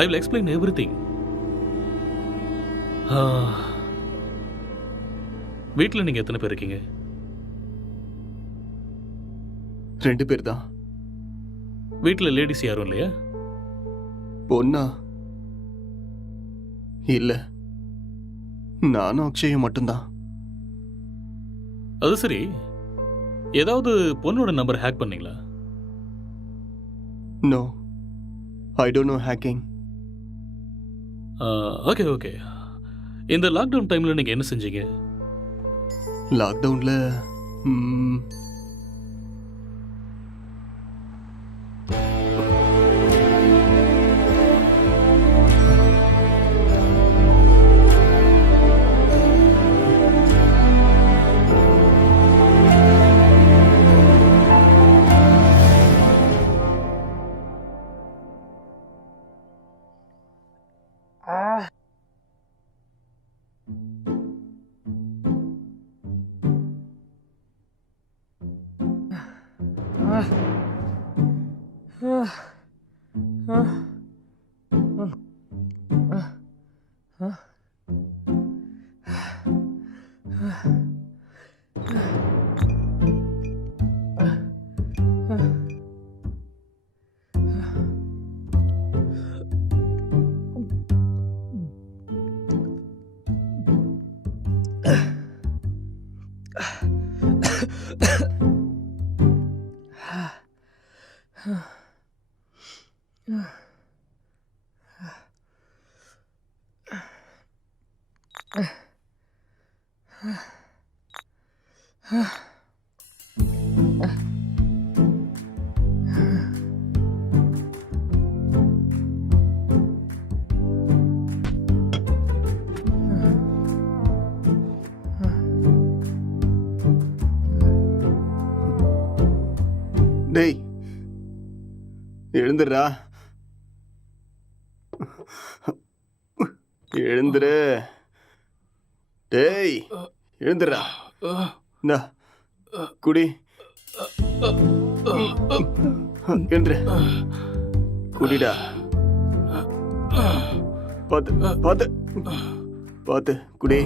ஐ வில் எக்ஸ்பிளைன் எவ்ரிதிங். வீட்டில் நீங்க எத்தனை பேர் இருக்கீங்க? 2 பேர் தான். வீட்டில் லேடிஸ் யாரும் இல்லையா? பொண்ணா? இல்ல, நானும் அக்ஷயும் மட்டும்தான். அது சரி, ஏதாவது பொண்ணோட நம்பர் ஹேக் பண்ணீங்களா? No, I don't know hacking. Okay okay. இந்த லாக்டவுன் டைம்ல நீங்க என்ன செஞ்சீங்க? லாக்டவுன்ல டேய், எழுந்துடுறா, எழுந்துரு. டேய், எழுந்துடுறா. இந்தா குடி. எழுந்துரு, குடிடா. பார்த்து பார்த்து பார்த்து குடி.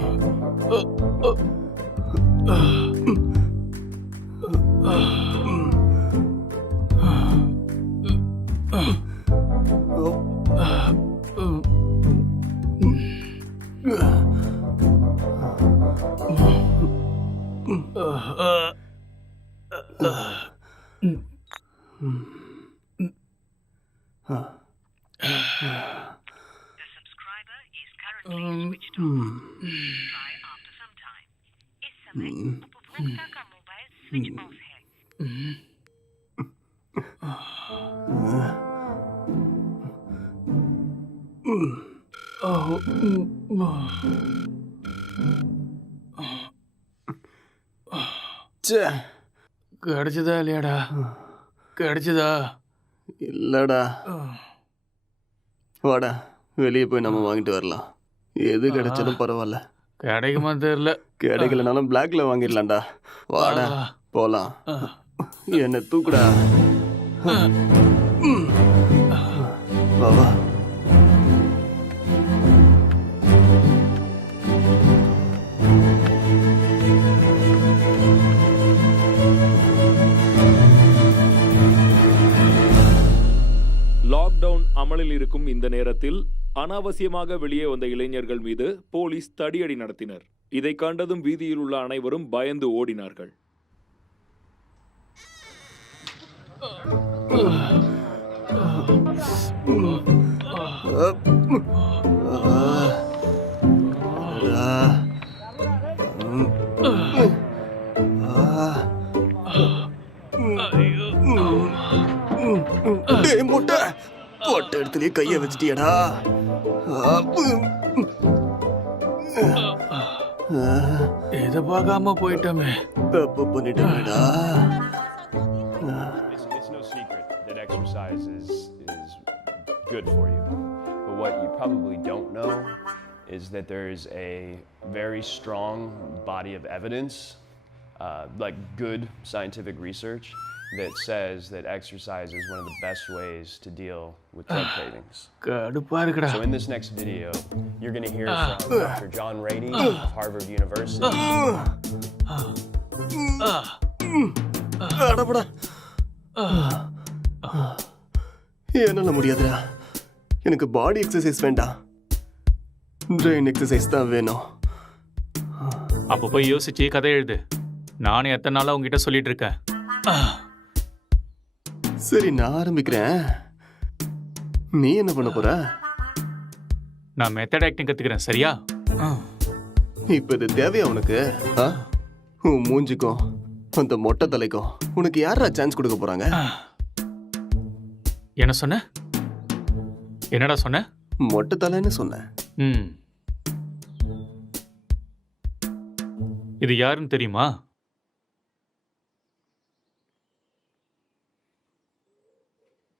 கிடைச்சதா இல்லையாடா? கிடைச்சதா? இல்லடா. வாடா, வெளியே போய் நம்ம வாங்கிட்டு வரலாம். எது கிடைச்சாலும் பரவாயில்ல. கிடைக்குமா தெரியல. கிடைக்கலனாலும் பிளாக்ல வாங்கிடலாம்டா. வாடா போலாம். என்ன தூக்குடா. வா வா. லாக்டவுன் அமலில் இருக்கும் இந்த நேரத்தில் அனாவசியமாக வெளியே வந்த இளைஞர்கள் மீது போலீஸ் தடியடி நடத்தினர். இதை கண்டதும் வீதியில் உள்ள அனைவரும் பயந்து ஓடினார்கள். முட்டை போட்ட இடத்துலயே கைய வச்சிட்டியடா. இதை பார்க்காம போயிட்டோமே. தப்பு பண்ணிட்டேடா. It's no secret that exercise is good for you. But what you probably don't know is that there's a very strong body of evidence, like good scientific research, that says that exercise is one of the best ways to deal with drug cravings. கடுப்பா இருக்குடா. So in this next video, you're going to hear from Dr. John Rady of Harvard University. அடபடா. என்னால முடியாதுடா. எனக்கு பாடி எக்ஸசைஸ் வேண்டாம், பிரெயின் எக்ஸசைஸ் தான் வேணும். அப்போ போய் யோசிச்சு கதை எழுது. நானும் எத்தனை நாளா உங்ககிட்ட சொல்லிட்டு இருக்கேன். சரி, நான் ஆரம்பிக்கிறேன். நீ என்ன பண்ண போற? நான் மெத்தட் ஆக்டிங் கத்துக்கிறேன், சரியா? இப்ப இது தேவையா உனக்கு? உன் மூஞ்சிக்கும் அந்த மொட்டை தலைக்கும் உனக்கு யாரா சான்ஸ் கொடுக்க போறாங்க? என்ன சொன்ன? என்னடா சொன்ன? மொட்டை தலைன்னு சொன்னேன். இது யாருன்னு தெரியுமா?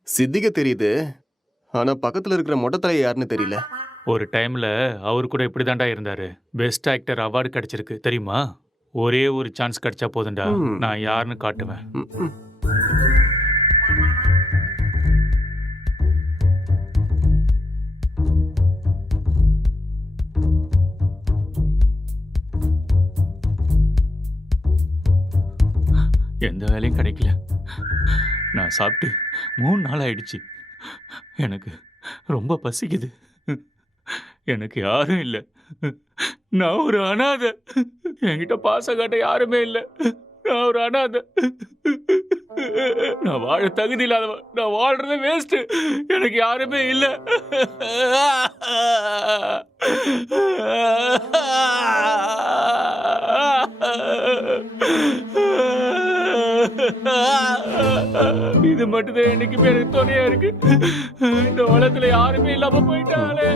சித்திக தெரியுது, ஆனா பக்கத்துல இருக்கிற மொட்டை தலை யாருன்னு தெரியல. ஒரு டைம்ல அவரு கூட இப்படிதான்டா இருந்தாரு. பெஸ்ட் ஆக்டர் அவார்டு கிடைச்சிருக்கு தெரியுமா? ஒரே ஒரு சான்ஸ் கிடைச்சா போதும்டா, நான் யாருன்னு காட்டுவேன். எந்த வேலையும் கிடைக்கல. நான் சாப்பிட்டு 3 நாள் ஆயிடுச்சு. எனக்கு ரொம்ப பசிக்குது. எனக்கு யாரும் இல்லை. நான் ஒரு அனாதை. என்கிட்ட பாசம் காட்ட யாருமே இல்லை. நான் ஒரு அனாதை. நான் வாழ தகுதி இல்லாதவன். நான் வாழ்றது வேஸ்ட். எனக்கு யாருமே இல்லை. இது மட்டும்தான் என்னைக்குமே எனக்கு துணையா இருக்கு. இந்த உலகத்துல யாருமே இல்லாம போயிட்டாலே.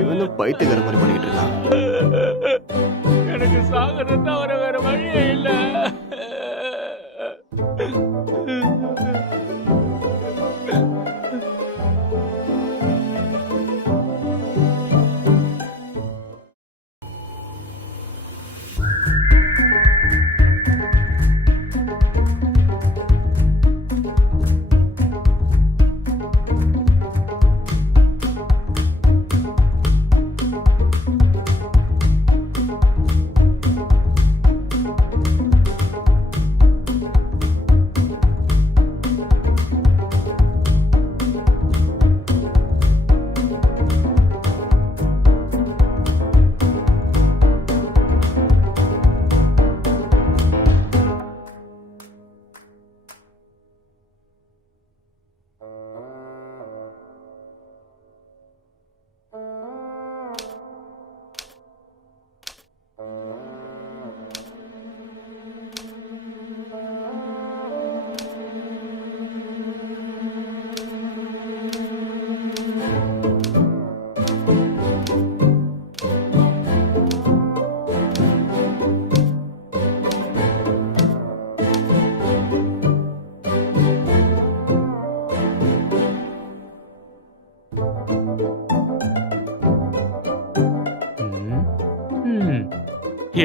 இவனும் பைத்தியக்கார மாதிரி பண்ணிட்டு இருக்கான். எனக்கு சாகிறது தவிர வேற வழியே இல்லை.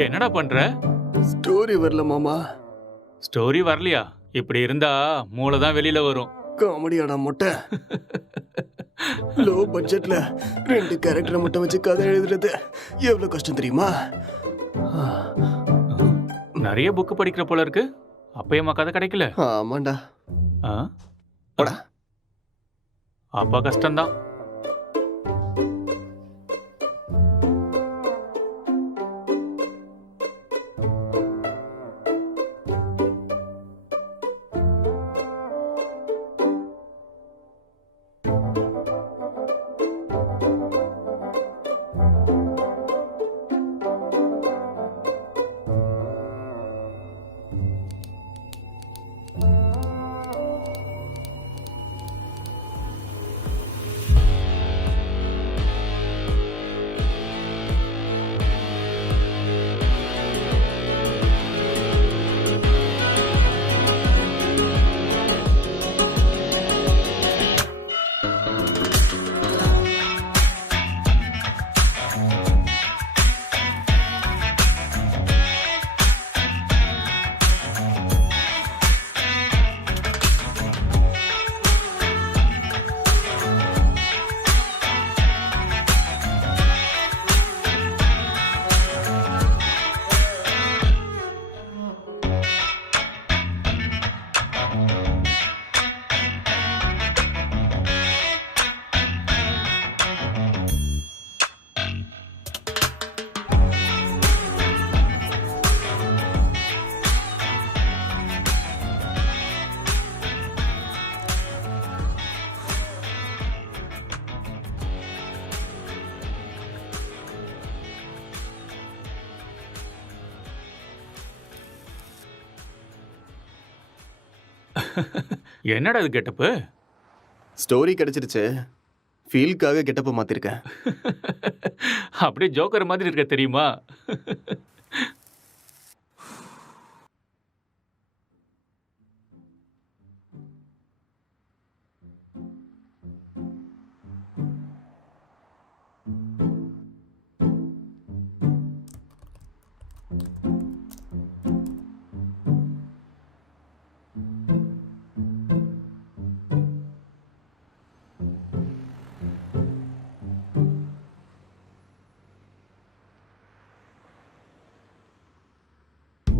என்னடா பண்ற? ஸ்டோரி வரல மாமா. ஸ்டோரி வரலையா? இப்படி இருந்தா மூளை தான் வெளியில வரும். காமெடியாடா மொட்டை. லோ பட்ஜெட்ல 2 கேரக்டரை மட்டும் வச்சு கதை எழுதுறது எவ்வளவு கஷ்டம் தெரியுமா? நிறைய புக்கு படிக்கிற போல இருக்கு. அப்பயமா கதை கிடைக்கல? ஆமாண்டா. அப்பா கஷ்டம்தான். என்னடா இது கெட்டப்பு? ஸ்டோரி கிடைச்சிருச்சு, ஃபீல்க்காக கெட்டப்ப மாத்திருக்கேன். அப்படியே ஜோக்கர் மாதிரி இருக்க தெரியுமா?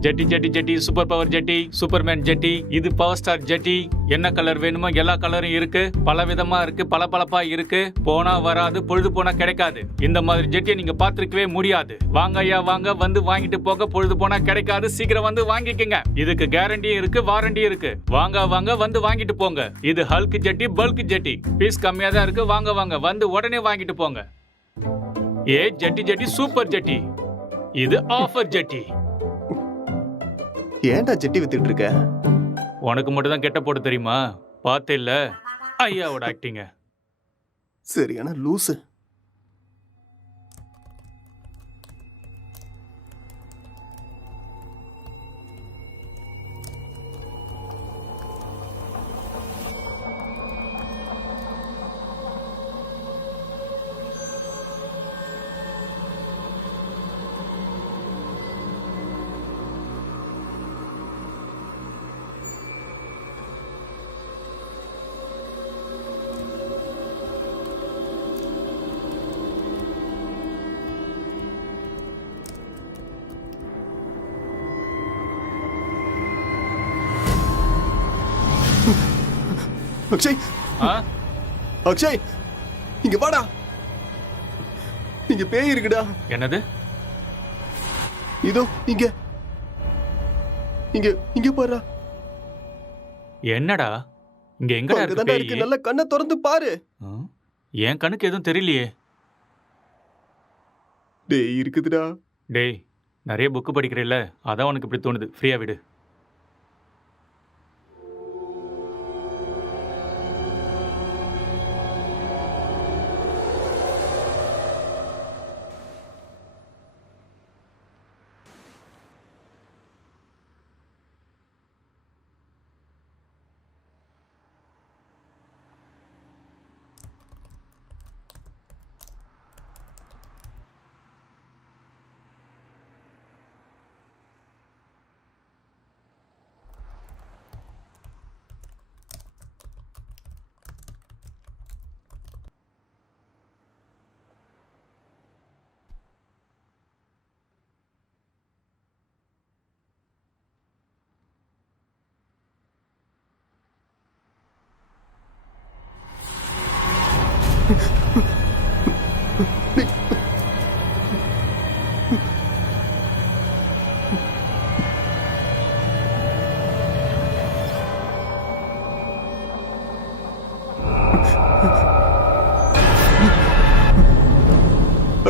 ஜெட்டி ஜெட்டி ஜெட்டி, சூப்பர் பவர் ஜெட்டி, சூப்பர்மேன் ஜெட்டி, இது பவர் ஸ்டார் ஜெட்டி. என்ன கலர் வேணுமோ எல்லா கலரும் இருக்கு, பல விதமா இருக்கு, பளபளப்பா இருக்கு. போனா வராது, பொழுது போனா கிடைக்காது. இந்த மாதிரி ஜெட்டியை நீங்க பார்த்திருக்கவே முடியாது. வாங்க ஐயா வாங்க, வந்து வாங்கிட்டு போக. பொழுது போனா கிடைக்காது, சீக்கிரம் வந்து வாங்கிக்கங்க. இதுக்கு கேரண்டியும் இருக்கு, வாரண்டியும் இருக்கு. வாங்க வாங்க, வந்து வாங்கிட்டு போங்க. இது ஹல்க் ஜெட்டி, பல்க் ஜெட்டி. பீஸ் கம்மியா தான் இருக்கு. வாங்க வாங்க, வந்து உடனே வாங்கிட்டு போங்க. ஏ ஜெட்டி ஜெட்டி, சூப்பர் ஜெட்டி. இது ஆஃபர் ஜெட்டி. ஏன்டா ஜெட்டி வித்துட்டு இருக்க? உனக்கு மட்டும் தான் கெட்ட போட தெரியுமா? பார்த்தே இல்ல ஐயாவோட ஆக்டிங்க. சரியான லூசு. அக்ஷய், அக்ஷய், இங்க வாடா. இங்க பேய் இருக்குடா. என்னது? இதோ இங்க இங்க இங்க பாரு. என்னடா இங்க எங்கடா இருக்கு பேய்? நல்ல கண்ணை திறந்து பாரு. என் கண்ணுக்கு எதுவும் தெரியலையே. டேய் இருக்குதுடா. டேய் நிறைய புக்கு படிக்கிறேல்ல, அதான் உனக்கு இப்படி தோணுது. ஃப்ரீயா விடு.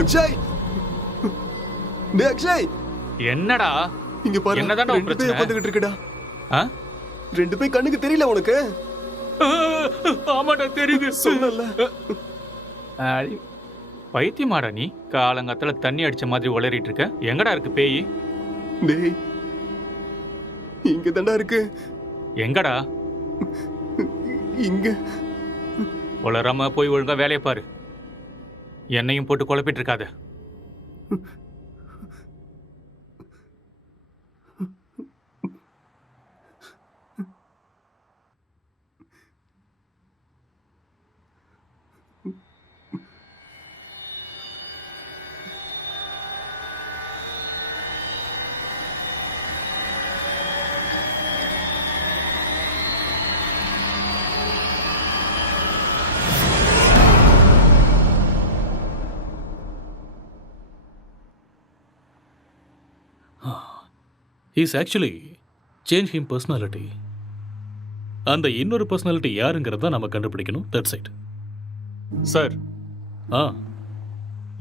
அக்ஷய், டேய் அக்ஷய், என்னடா இங்க பாரு. என்னடா ரெண்டு பேய் வந்துகிட்டு இருக்குடா. ரெண்டு பேய் கண்ணுக்கு தெரியல உனக்கு? ஆமாடா தெரியுது. சொல்லல. பைத்தியமாடா நீ? காலங்காத்துல தண்ணி அடிச்ச மாதிரி உளறிட்டு இருக்க. எங்கடா இருக்கு பேய்? டேய் இங்க தான்டா இருக்கு. எங்கடா? இங்க. உளராம போய் ஒழுங்கா வேலையை பாரு. என்னையும் போட்டு குழப்பிட்டு இருக்காத. He's actually changed him personality. அந்த இன்னொரு பர்சனாலிட்டி யாருங்கிறத நம்ம கண்டுபிடிக்கணும். That's it sir.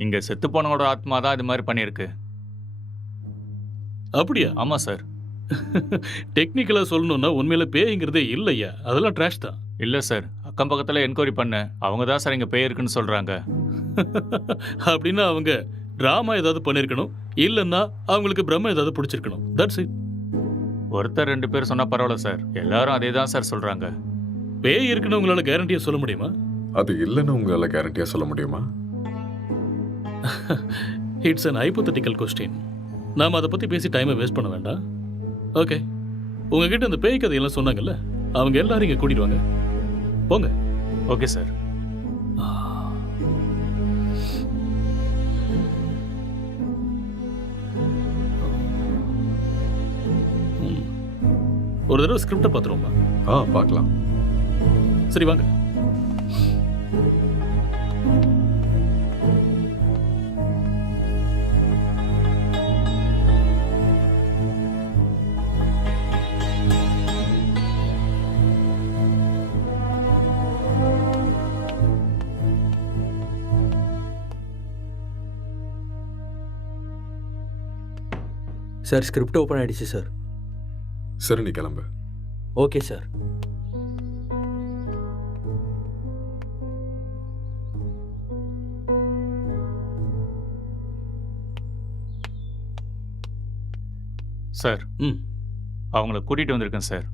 இங்க செத்து போனவோட ஆத்மா தான் இது மாதிரி பண்ணியிருக்கு. அப்படியா? ஆமா சார். டெக்னிக்கலாக சொல்லணும்னா உண்மையில பேய்ங்கிறதே இல்லையா, அதெல்லாம் ட்ராஷ் தான். இல்லை சார், அக்கம் பக்கத்தில் என்கொயரி பண்ணேன். அவங்க தான் சார் இங்கே பேய் இருக்குன்னு சொல்கிறாங்க. அப்படின்னா அவங்க ட்ராமா ஏதாவது பண்ணியிருக்கணும், இல்லைன்னா அவங்களுக்கு பிரம்ம ஏதாவது பிடிச்சிருக்கணும். That's it. ஒருத்தர் 2 பேர் சொன்னால் பரவாயில்ல சார், எல்லாரும் அதே தான் சார் சொல்கிறாங்க. பேய் இருக்குன்னு உங்களால கேரண்டியா சொல்ல முடியுமா? அது இல்லைன்னு உங்களால் கேரண்டியாக சொல்ல முடியுமா? It's an hypothetical question. நாம் அதை பற்றி பேசி டைமை வேஸ்ட் பண்ண வேண்டாம். ஓகே, உங்ககிட்ட இந்த பேய் கதையெல்லாம் சொன்னாங்கல்ல, அவங்க எல்லாரும் இங்கே கூட்டிட்டு வாங்க. போங்க. Okay sir. ஒரு தடவை ஸ்கிரிப்டை பார்த்துருவோமா? பார்க்கலாம். சரி வாங்க. சார் ஸ்கிரிப்ட் ஓப்பன் ஆயிடுச்சு சார். சரி, நீ கிளம்பு. Okay sir. சார், அவங்கள கூட்டிகிட்டு வந்திருக்கேன் சார்.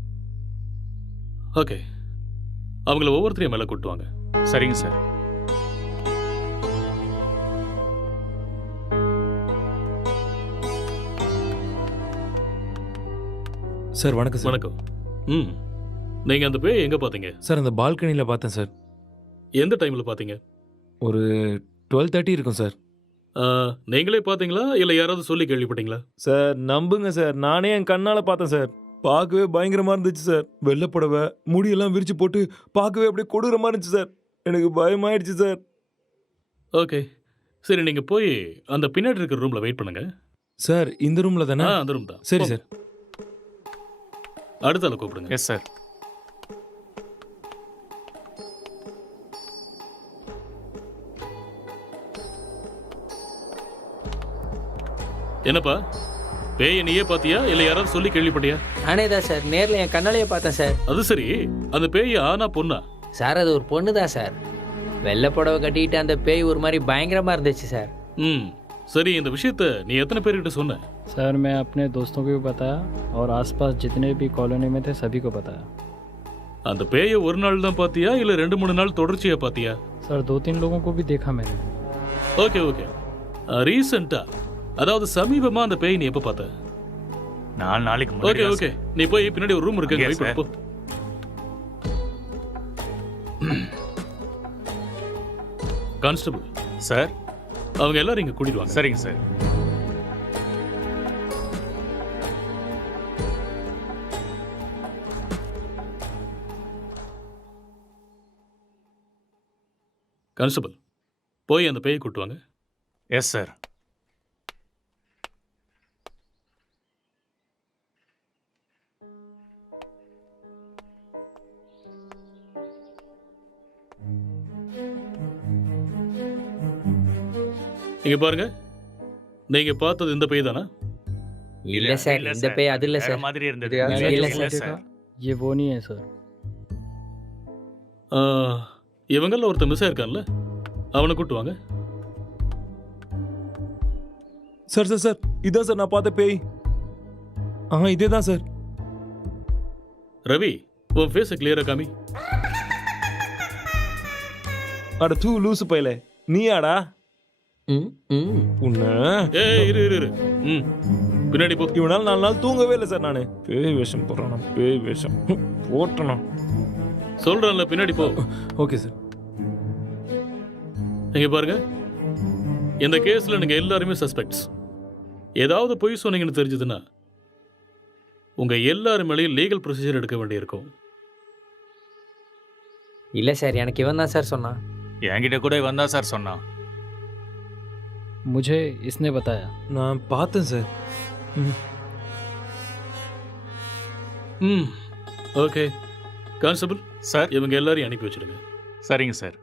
ஓகே, அவங்கள ஒவ்வொருத்தரையும் மேலே கூட்டுவாங்க. சரிங்க சார். சார் வணக்கம் சார். வணக்கம். நீங்கள் அந்த பேய் எங்கே பார்த்தீங்க? சார் அந்த பால்கனியில் பார்த்தேன் சார். எந்த டைமில் பார்த்தீங்க? ஒரு 12:30 இருக்கும் சார். நீங்களே பார்த்தீங்களா இல்லை யாராவது சொல்லி கேள்விப்பட்டீங்களா? சார் நம்புங்க சார், நானே என் கண்ணால் பார்த்தேன் சார். பார்க்கவே பயங்கரமாக இருந்துச்சு சார். வெள்ளைப்புடவை முடியெல்லாம் விரிச்சு போட்டு பார்க்கவே அப்படியே கொடூரமாக இருந்துச்சு சார். எனக்கு பயமாயிடுச்சு சார். ஓகே, சரி நீங்கள் போய் அந்த பின்னாடி இருக்கிற ரூமில் வெயிட் பண்ணுங்க. சார் இந்த ரூமில் தானே? அந்த ரூம் தான். சரி சார். அடுத்த ஆளை கூப்பிடுங்க. Yes sir. என்னப்பா, பேயை நீயே பார்த்தியா இல்லை யாராவது சொல்லி கேள்விப்பட்டியா? நானே தான் சார், நேரில் என் கண்ணாலேயே பார்த்தேன் சார். அது சரி, அந்த பேய் ஆனா பொண்ணா? சார் அது ஒரு பொண்ணு தான் சார். வெள்ளை புடவை கட்டிக்கிட்டு அந்த பேய் ஒரு மாதிரி பயங்கரமாக இருந்துச்சு சார். சரி, இந்த விஷயத்த நீ எத்தனை பேர்கிட்ட சொன்ன? सर मैं अपने दोस्तों को भी बताया और आसपास जितने भी कॉलोनी में थे सभी को बताया. அந்த பேயை ஒரு நாள் தான் பாத்தியா இல்ல 2-3 நாள் தொடர்ச்சியா பாத்தியா? सर 2-3 लोगों को भी देखा मैंने. Okay okay. ரீசெண்டா, அதாவது சமீபமா அந்த பேய் நீ எப்ப பார்த்த? 4 நாளைக்கு முன்னாடி. ஓகே ஓகே, நீ போய் பின்னாடி ஒரு ரூம் இருக்கு, Yes, வெயிட் sir. பண்ணு. கான்ஸ்டபிள் சார், அவங்க எல்லாரும் இங்க கூட்டிட்டு வாங்க. சரிங்க சார். கான்ஸ்டபிள், போய் அந்த பேயை கூட்டு வாங்க. Yes sir. இங்க பாருங்க, நீங்க பார்த்தது இந்த பேய் தானா? இல்ல சார், இந்த பேய் அது இல்ல சார். மாதிரி இருந்தது. இல்ல मैंने சார். देखा ये वो नहीं है सर. இவங்கள ஒருத்தர் மிஸ் ஆயிருக்கான்ல, அவனை கூட்டு வாங்க. சார் சார் சார், இதான் சார் நான் பார்த்த பேய். இதே தான் சார். ரவி, உன் ஃபேஸை கிளியரா காமி. அட தூ லூசு பையல, நீயாடா? உன்ன இரு இரு இரு. பின்னாடி போ. இவனால 4 நாள் தூங்கவே இல்லை சார். நானு பேய் வேஷம் போடுறானா? பேய் வேஷம் போட்டனா? சொல்றேன்ல, பின்னாடி போ. Okay sir. இங்க பாருங்க, இந்த கேஸ்ல நீங்க எல்லாருமே சஸ்பெக்ட்ஸ். ஏதாவது பொய் சொன்னீங்கன்னு தெரிஞ்சதுன்னா உங்க எல்லாரும் மேலேயும் லீகல் ப்ரொசீஜர் எடுக்க வேண்டியிருக்கும். இல்ல சார், எனக்கு இவன் தான் சார் சொன்னான். என்கிட்ட கூட இவன் தான் சார் சொன்னான். मुझे इसने बताया. நான் பார்த்தேன் சார். ஓகே கான்ஸ்டபிள் சார், இவங்க எல்லாரையும் அனுப்பி வச்சிடுங்க. சரிங்க sir.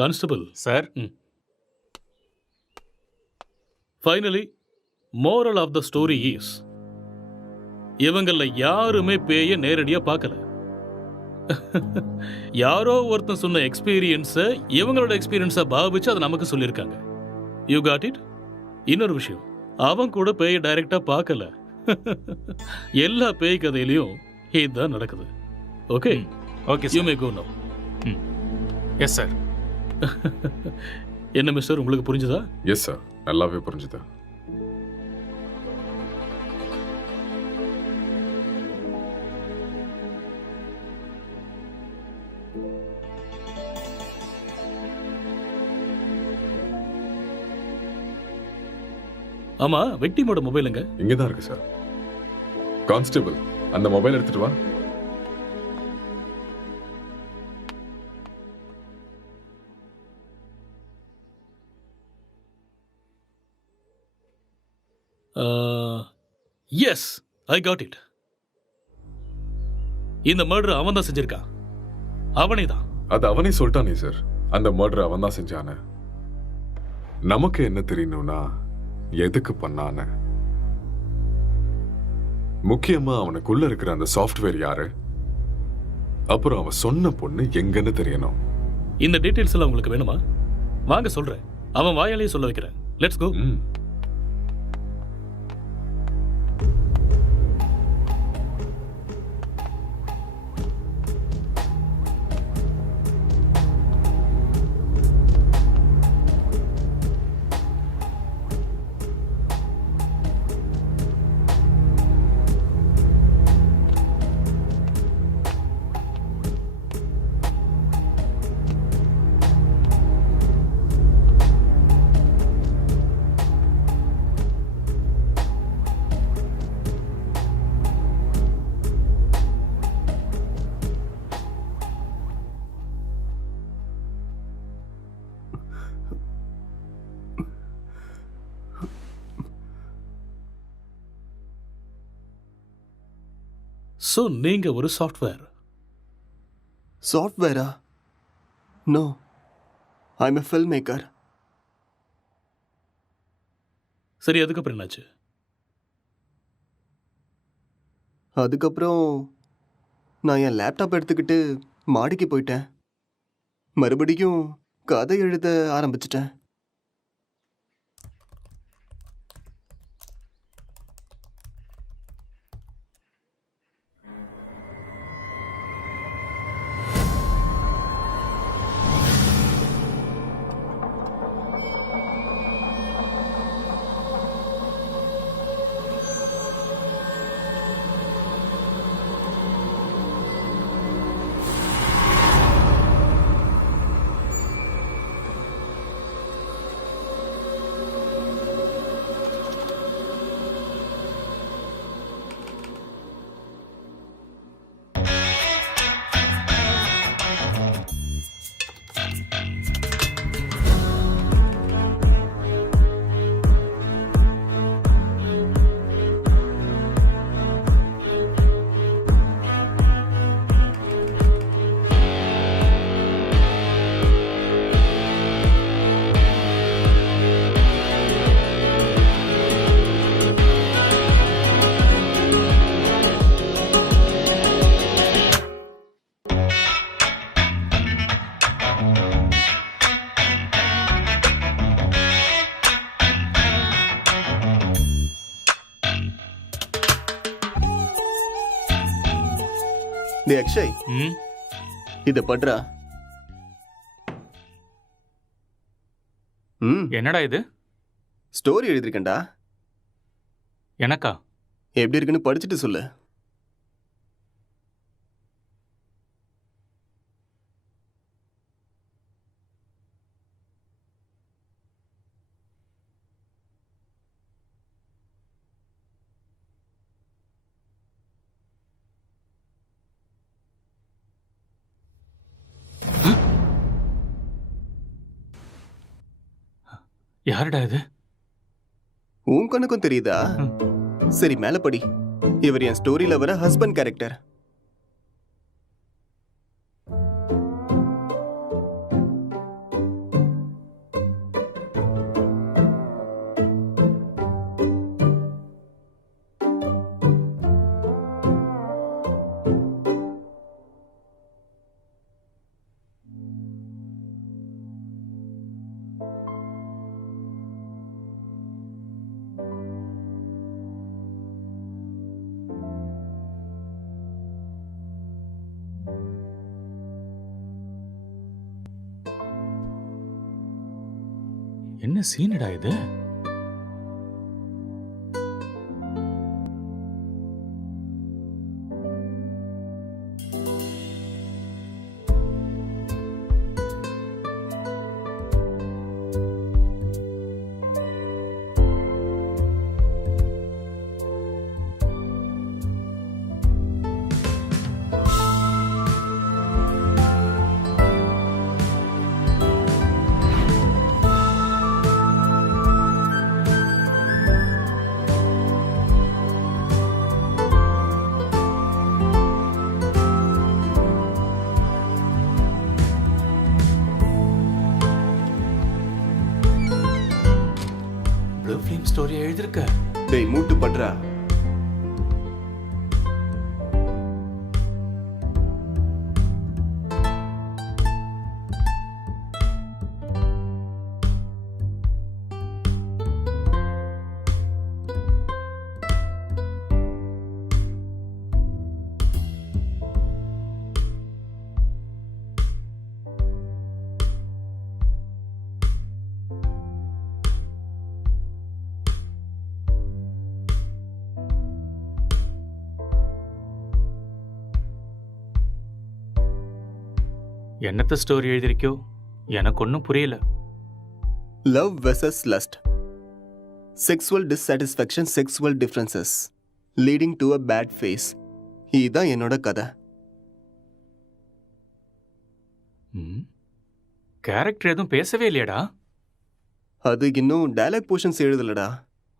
Constable sir, finally moral of the story is இவங்கள யாருமே பேய நேரடியா பார்க்கல. யாரோ ஒருத்தன் சொன்ன எக்ஸ்பீரியன்ஸை இவங்களோட எக்ஸ்பீரியன்ஸை பாவிச்சு அதை நமக்கு சொல்லியிருக்காங்க. You got it? இன்னொரு விஷயம், அவன் கூட பேய டைரக்டா பார்க்கல. எல்லா பேய் கதையிலையும் இதுதான் நடக்குது. Okay okay you may go now. Yes sir. என்ன மிஸ்டர், உங்களுக்கு புரிஞ்சுதா? எஸ் சார், நல்லாவே புரிஞ்சுது. ஆமா, விக்டிமோட மொபைலுங்க? இங்கதான் இருக்கு சார். கான்ஸ்டபிள், அந்த மொபைல் எடுத்துட்டு வா. Yes, I got it. இந்த மர்டர் அவன் தான் செஞ்சிருக்கான். அவனே தான். அது அவனே சொல்லிட்டானே சார், அந்த மர்டர் அவன் தான் செஞ்சானே. நமக்கு என்ன தெரியணும்னா எதுக்கு பண்ணான, முக்கியமா அவனுக்குள்ள இருக்கிற அந்த சாஃப்ட்வேர் யாரு, அப்புறம் அவன் சொன்ன பொண்ணு எங்கன்னு தெரியணும். இந்த டீடைல்ஸ் எல்லாம் உங்களுக்கு வேணுமா? வாங்க சொல்றேன். அவன் வாயாலேயே சொல்ல வைக்கிறேன். Let's go. ஸோ நீங்க ஒரு சாஃப்ட்வேர்? சாஃப்ட்வேரா? No, I am a film maker. சரி, அதுக்கப்புறம் என்னாச்சு? அதுக்கப்புறம் நான் என் லேப்டாப் எடுத்துக்கிட்டு மாடிக்கு போயிட்டேன். மறுபடியும் கதை எழுத ஆரம்பிச்சிட்டேன். டே அக்ஷய், இத பண்றா. என்னடா இது? ஸ்டோரி எழுதிருக்கேன்டா. எனக்கா? எப்படி இருக்குன்னு படிச்சுட்டு சொல்லு. யாருடா இது? உன் கண்ணுக்கும் தெரியுதா? சரி, மேல படி. இவர் என் ஸ்டோரியில வர ஹஸ்பண்ட் கேரக்டர். என்ன சீனடா இது? ப்ளூ ஃபிலிம் ஸ்டோரி எழுதிருக்க. டேய் மூட்டு பண்றா. என்னத்த ஸ்டோரி எழுதிருக்கியோ எனக்கு ஒன்றும் புரியல. Love versus lust, sexual dissatisfaction, sexual differences leading to a bad phase. இதுதான் என்னோட கதை. கேரக்டர் எதுவும் பேசவே இல்லையடா. அது இன்னும் டயலாக் போர்ஷன்ஸ் எழுதலடா.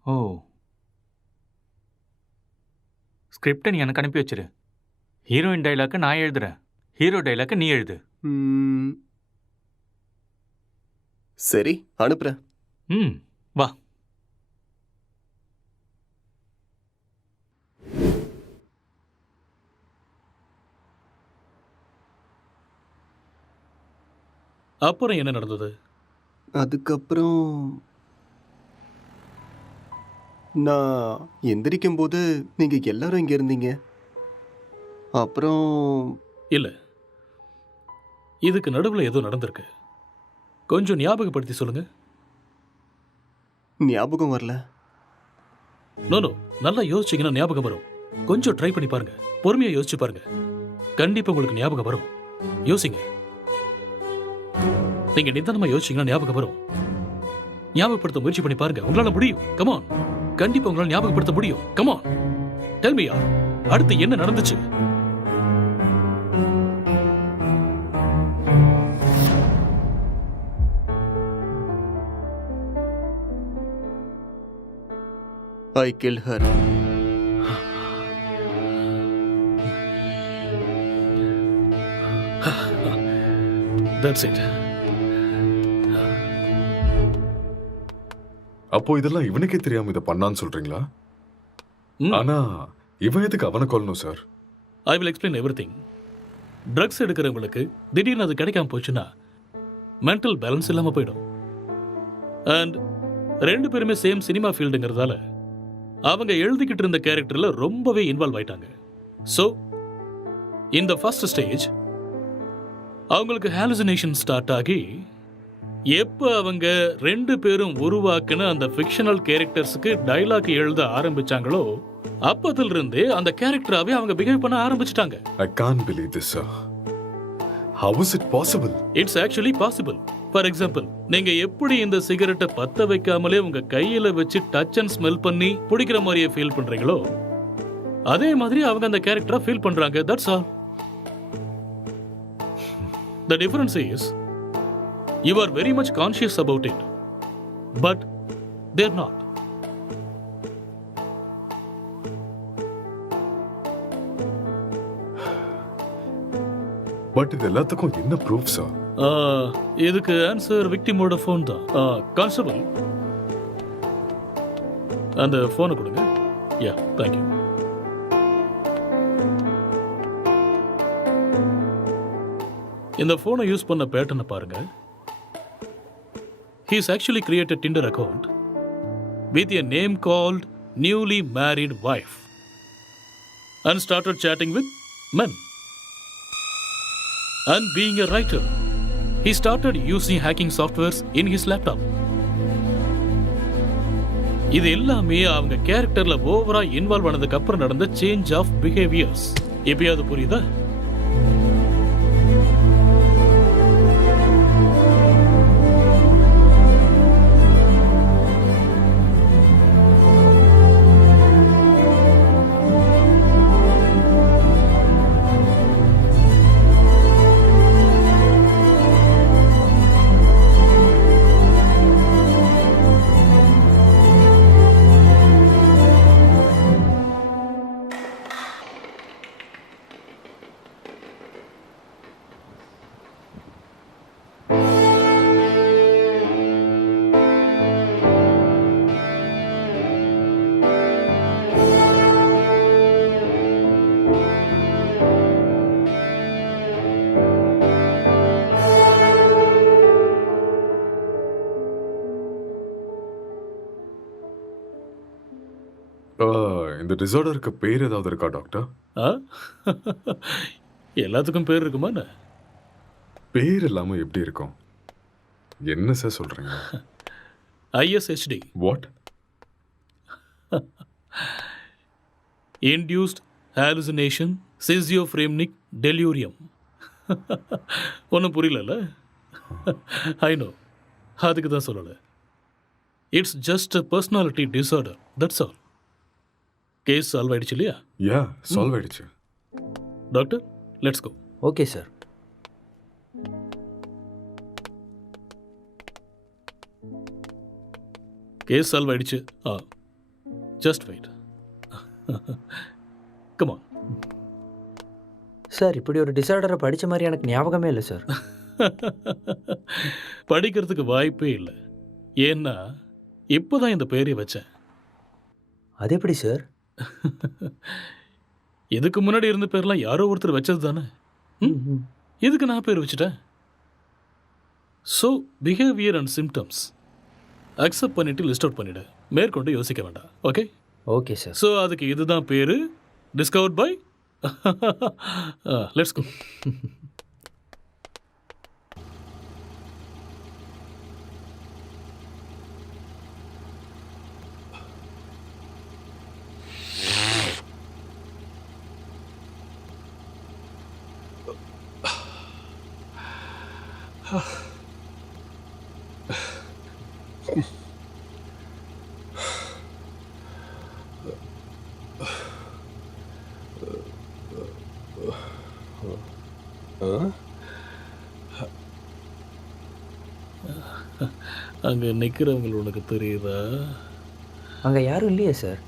ஓ, ஸ்கிரிப்டை நீ எனக்கு அனுப்பி வச்சிரு. ஹீரோயின் டைலாக்கை நான் எழுதுறேன், ஹீரோ டைலாக்கை நீ எழுது. சரி, அனுப்புறேன். வா. அப்புறம் என்ன நடந்தது? அதுக்கப்புறம் நான் எந்திரிக்கும் போது நீங்க எல்லாரும் இங்க இருந்தீங்க. அப்புறம் இல்ல, இதுக்கு நடுவில் ஏதோ நடந்திருக்கு. கொஞ்சம் ஞாபகப்படுத்தி சொல்லுங்க. ஞாபகம் வரல. நோ, நல்லா யோசிச்சீங்கன்னா ஞாபகம் வரும். கொஞ்சம் ட்ரை பண்ணி பாருங்க, பொறுமையா யோசிச்சு பாருங்க, கண்டிப்பா உங்களுக்கு ஞாபகம் வரும். யோசிங்க, நீங்க நிதானமா யோசிச்சீங்கன்னா ஞாபகம் வரும். ஞாபகப்படுத்த முயற்சி பண்ணி பாருங்க, உங்களால முடியும். கமான், கண்டிப்பா உங்களால ஞாபகப்படுத்த முடியும். கமான், டெல் மீ, அடுத்து என்ன நடந்துச்சு? I killed her. That's it. அப்போ இதெல்லாம் இவனுக்கே தெரியாம இதை பண்ணான்னு சொல்றீங்களா? ஆனா இவன் எதுக்கு அவனை கொல்லணும் sir? I will explain everything. Drugs எடுக்கிறவங்களுக்கு திடீர்னு அது கிடைக்காம போச்சுன்னா மென்டல் பேலன்ஸ் இல்லாம போயிடும். அண்ட் ரெண்டு பேருமே சேம் சினிமா ஃபீல்டுங்கிறதால அவங்க எழுதிக்கிட்டு இருந்த கேரக்டர்ல ரொம்பவே இன்வால்வ் ஆயிட்டாங்க. ஸோ இந்த ஃபர்ஸ்ட் ஸ்டேஜ் அவங்களுக்கு ஹாலுசினேஷன் ஸ்டார்ட் ஆகி எப்போ அவங்க ரெண்டு பேரும் உருவாக்குன அந்த ஃபிக்ஷனல் கேரக்டர்ஸுக்கு டைலாக் எழுத ஆரம்பிச்சாங்களோ அப்பத்துல இருந்தே அந்த கேரக்டராவே அவங்க பிஹேவ் பண்ண ஆரம்பிச்சிட்டாங்க. I can't believe this, sir. How is it possible? It's actually possible. For example, நீங்க எப்படி இந்த சிகரெட்டை பத்த வைக்காமலே உங்க கையில வச்சு டச் அண்ட் ஸ்மெல் பண்ணி பிடிக்கிற மாதிரியே ஃபீல் பண்றீங்களோ அதே மாதிரி அவங்க அந்த கேரக்டரா ஃபீல் பண்றாங்க. That's all. The difference is you are very much conscious about it, but they're not. But இது எல்லாத்துக்கும் என்ன ப்ரூஃப் சார்? இதுக்கு ஆன்சர் விக்டிமோட ஃபோன் தான். கான்ஸ்டபிள், அந்த ஃபோனை கொடுங்க. யா, தேங்க்யூ. இந்த ஃபோனை யூஸ் பண்ண பேட்டர்னை பாருங்க. He's actually created a Tinder account with a name called Newly Married Wife and started chatting with men. And being a writer, he started using hacking softwares in his laptop. இது எல்லாமே அவங்க கேரக்டர்ல ஓவரா இன்வால்வ் ஆனதுக்கு அப்புறம் நடந்த சேஞ்ச் ஆஃப் பிஹேவியர்ஸ். எப்பயாவது புரியுதா? இந்த டிசார்டருக்கு பேர் ஏதாவது இருக்கா டாக்டர்? எல்லாத்துக்கும் பேர் இருக்குமா? பேர் இல்லாம எப்படி இருக்கும்? என்ன சார் சொல்றீங்க? ISHD. What? Induced hallucination schizophrenic delirium. ஒன்றும் புரியல. ஐ நோ, அதுக்கு தான் சொல்லலை. It's just a personality disorder, that's all. Case solve ஆயிடுச்சு இல்லையா? யா, சால்வ் ஆயிடுச்சு. Doctor, let's go. Okay sir. Case solve ஆயிடுச்சு. Just wait. Come on. Sir, இப்படி ஒரு டிசார்டரை படித்த மாதிரி எனக்கு ஞாபகமே இல்லை சார். படிக்கிறதுக்கு வாய்ப்பே இல்லை. ஏன்னா இப்போதான் இந்த பேரை வச்சேன். அது எப்படி சார்? இதுக்கு முன்னாடி இருந்த பேர்லாம் யாரோ ஒருத்தர் வச்சது தானே. இதுக்கு நான் பேர் வச்சுட்டேன். So behaviour and symptoms accept பண்ணிட்டு லிஸ்ட் அவுட் பண்ணிவிடு. மேற்கொண்டு யோசிக்க வேண்டாம். ஓகே? Okay sir. ஸோ அதுக்கு இதுதான் பேர். Discovered by. Let's go. அங்கே நிற்கிறவங்க உனக்கு தெரியுதா? அங்கே யாரும் இல்லையே சார்.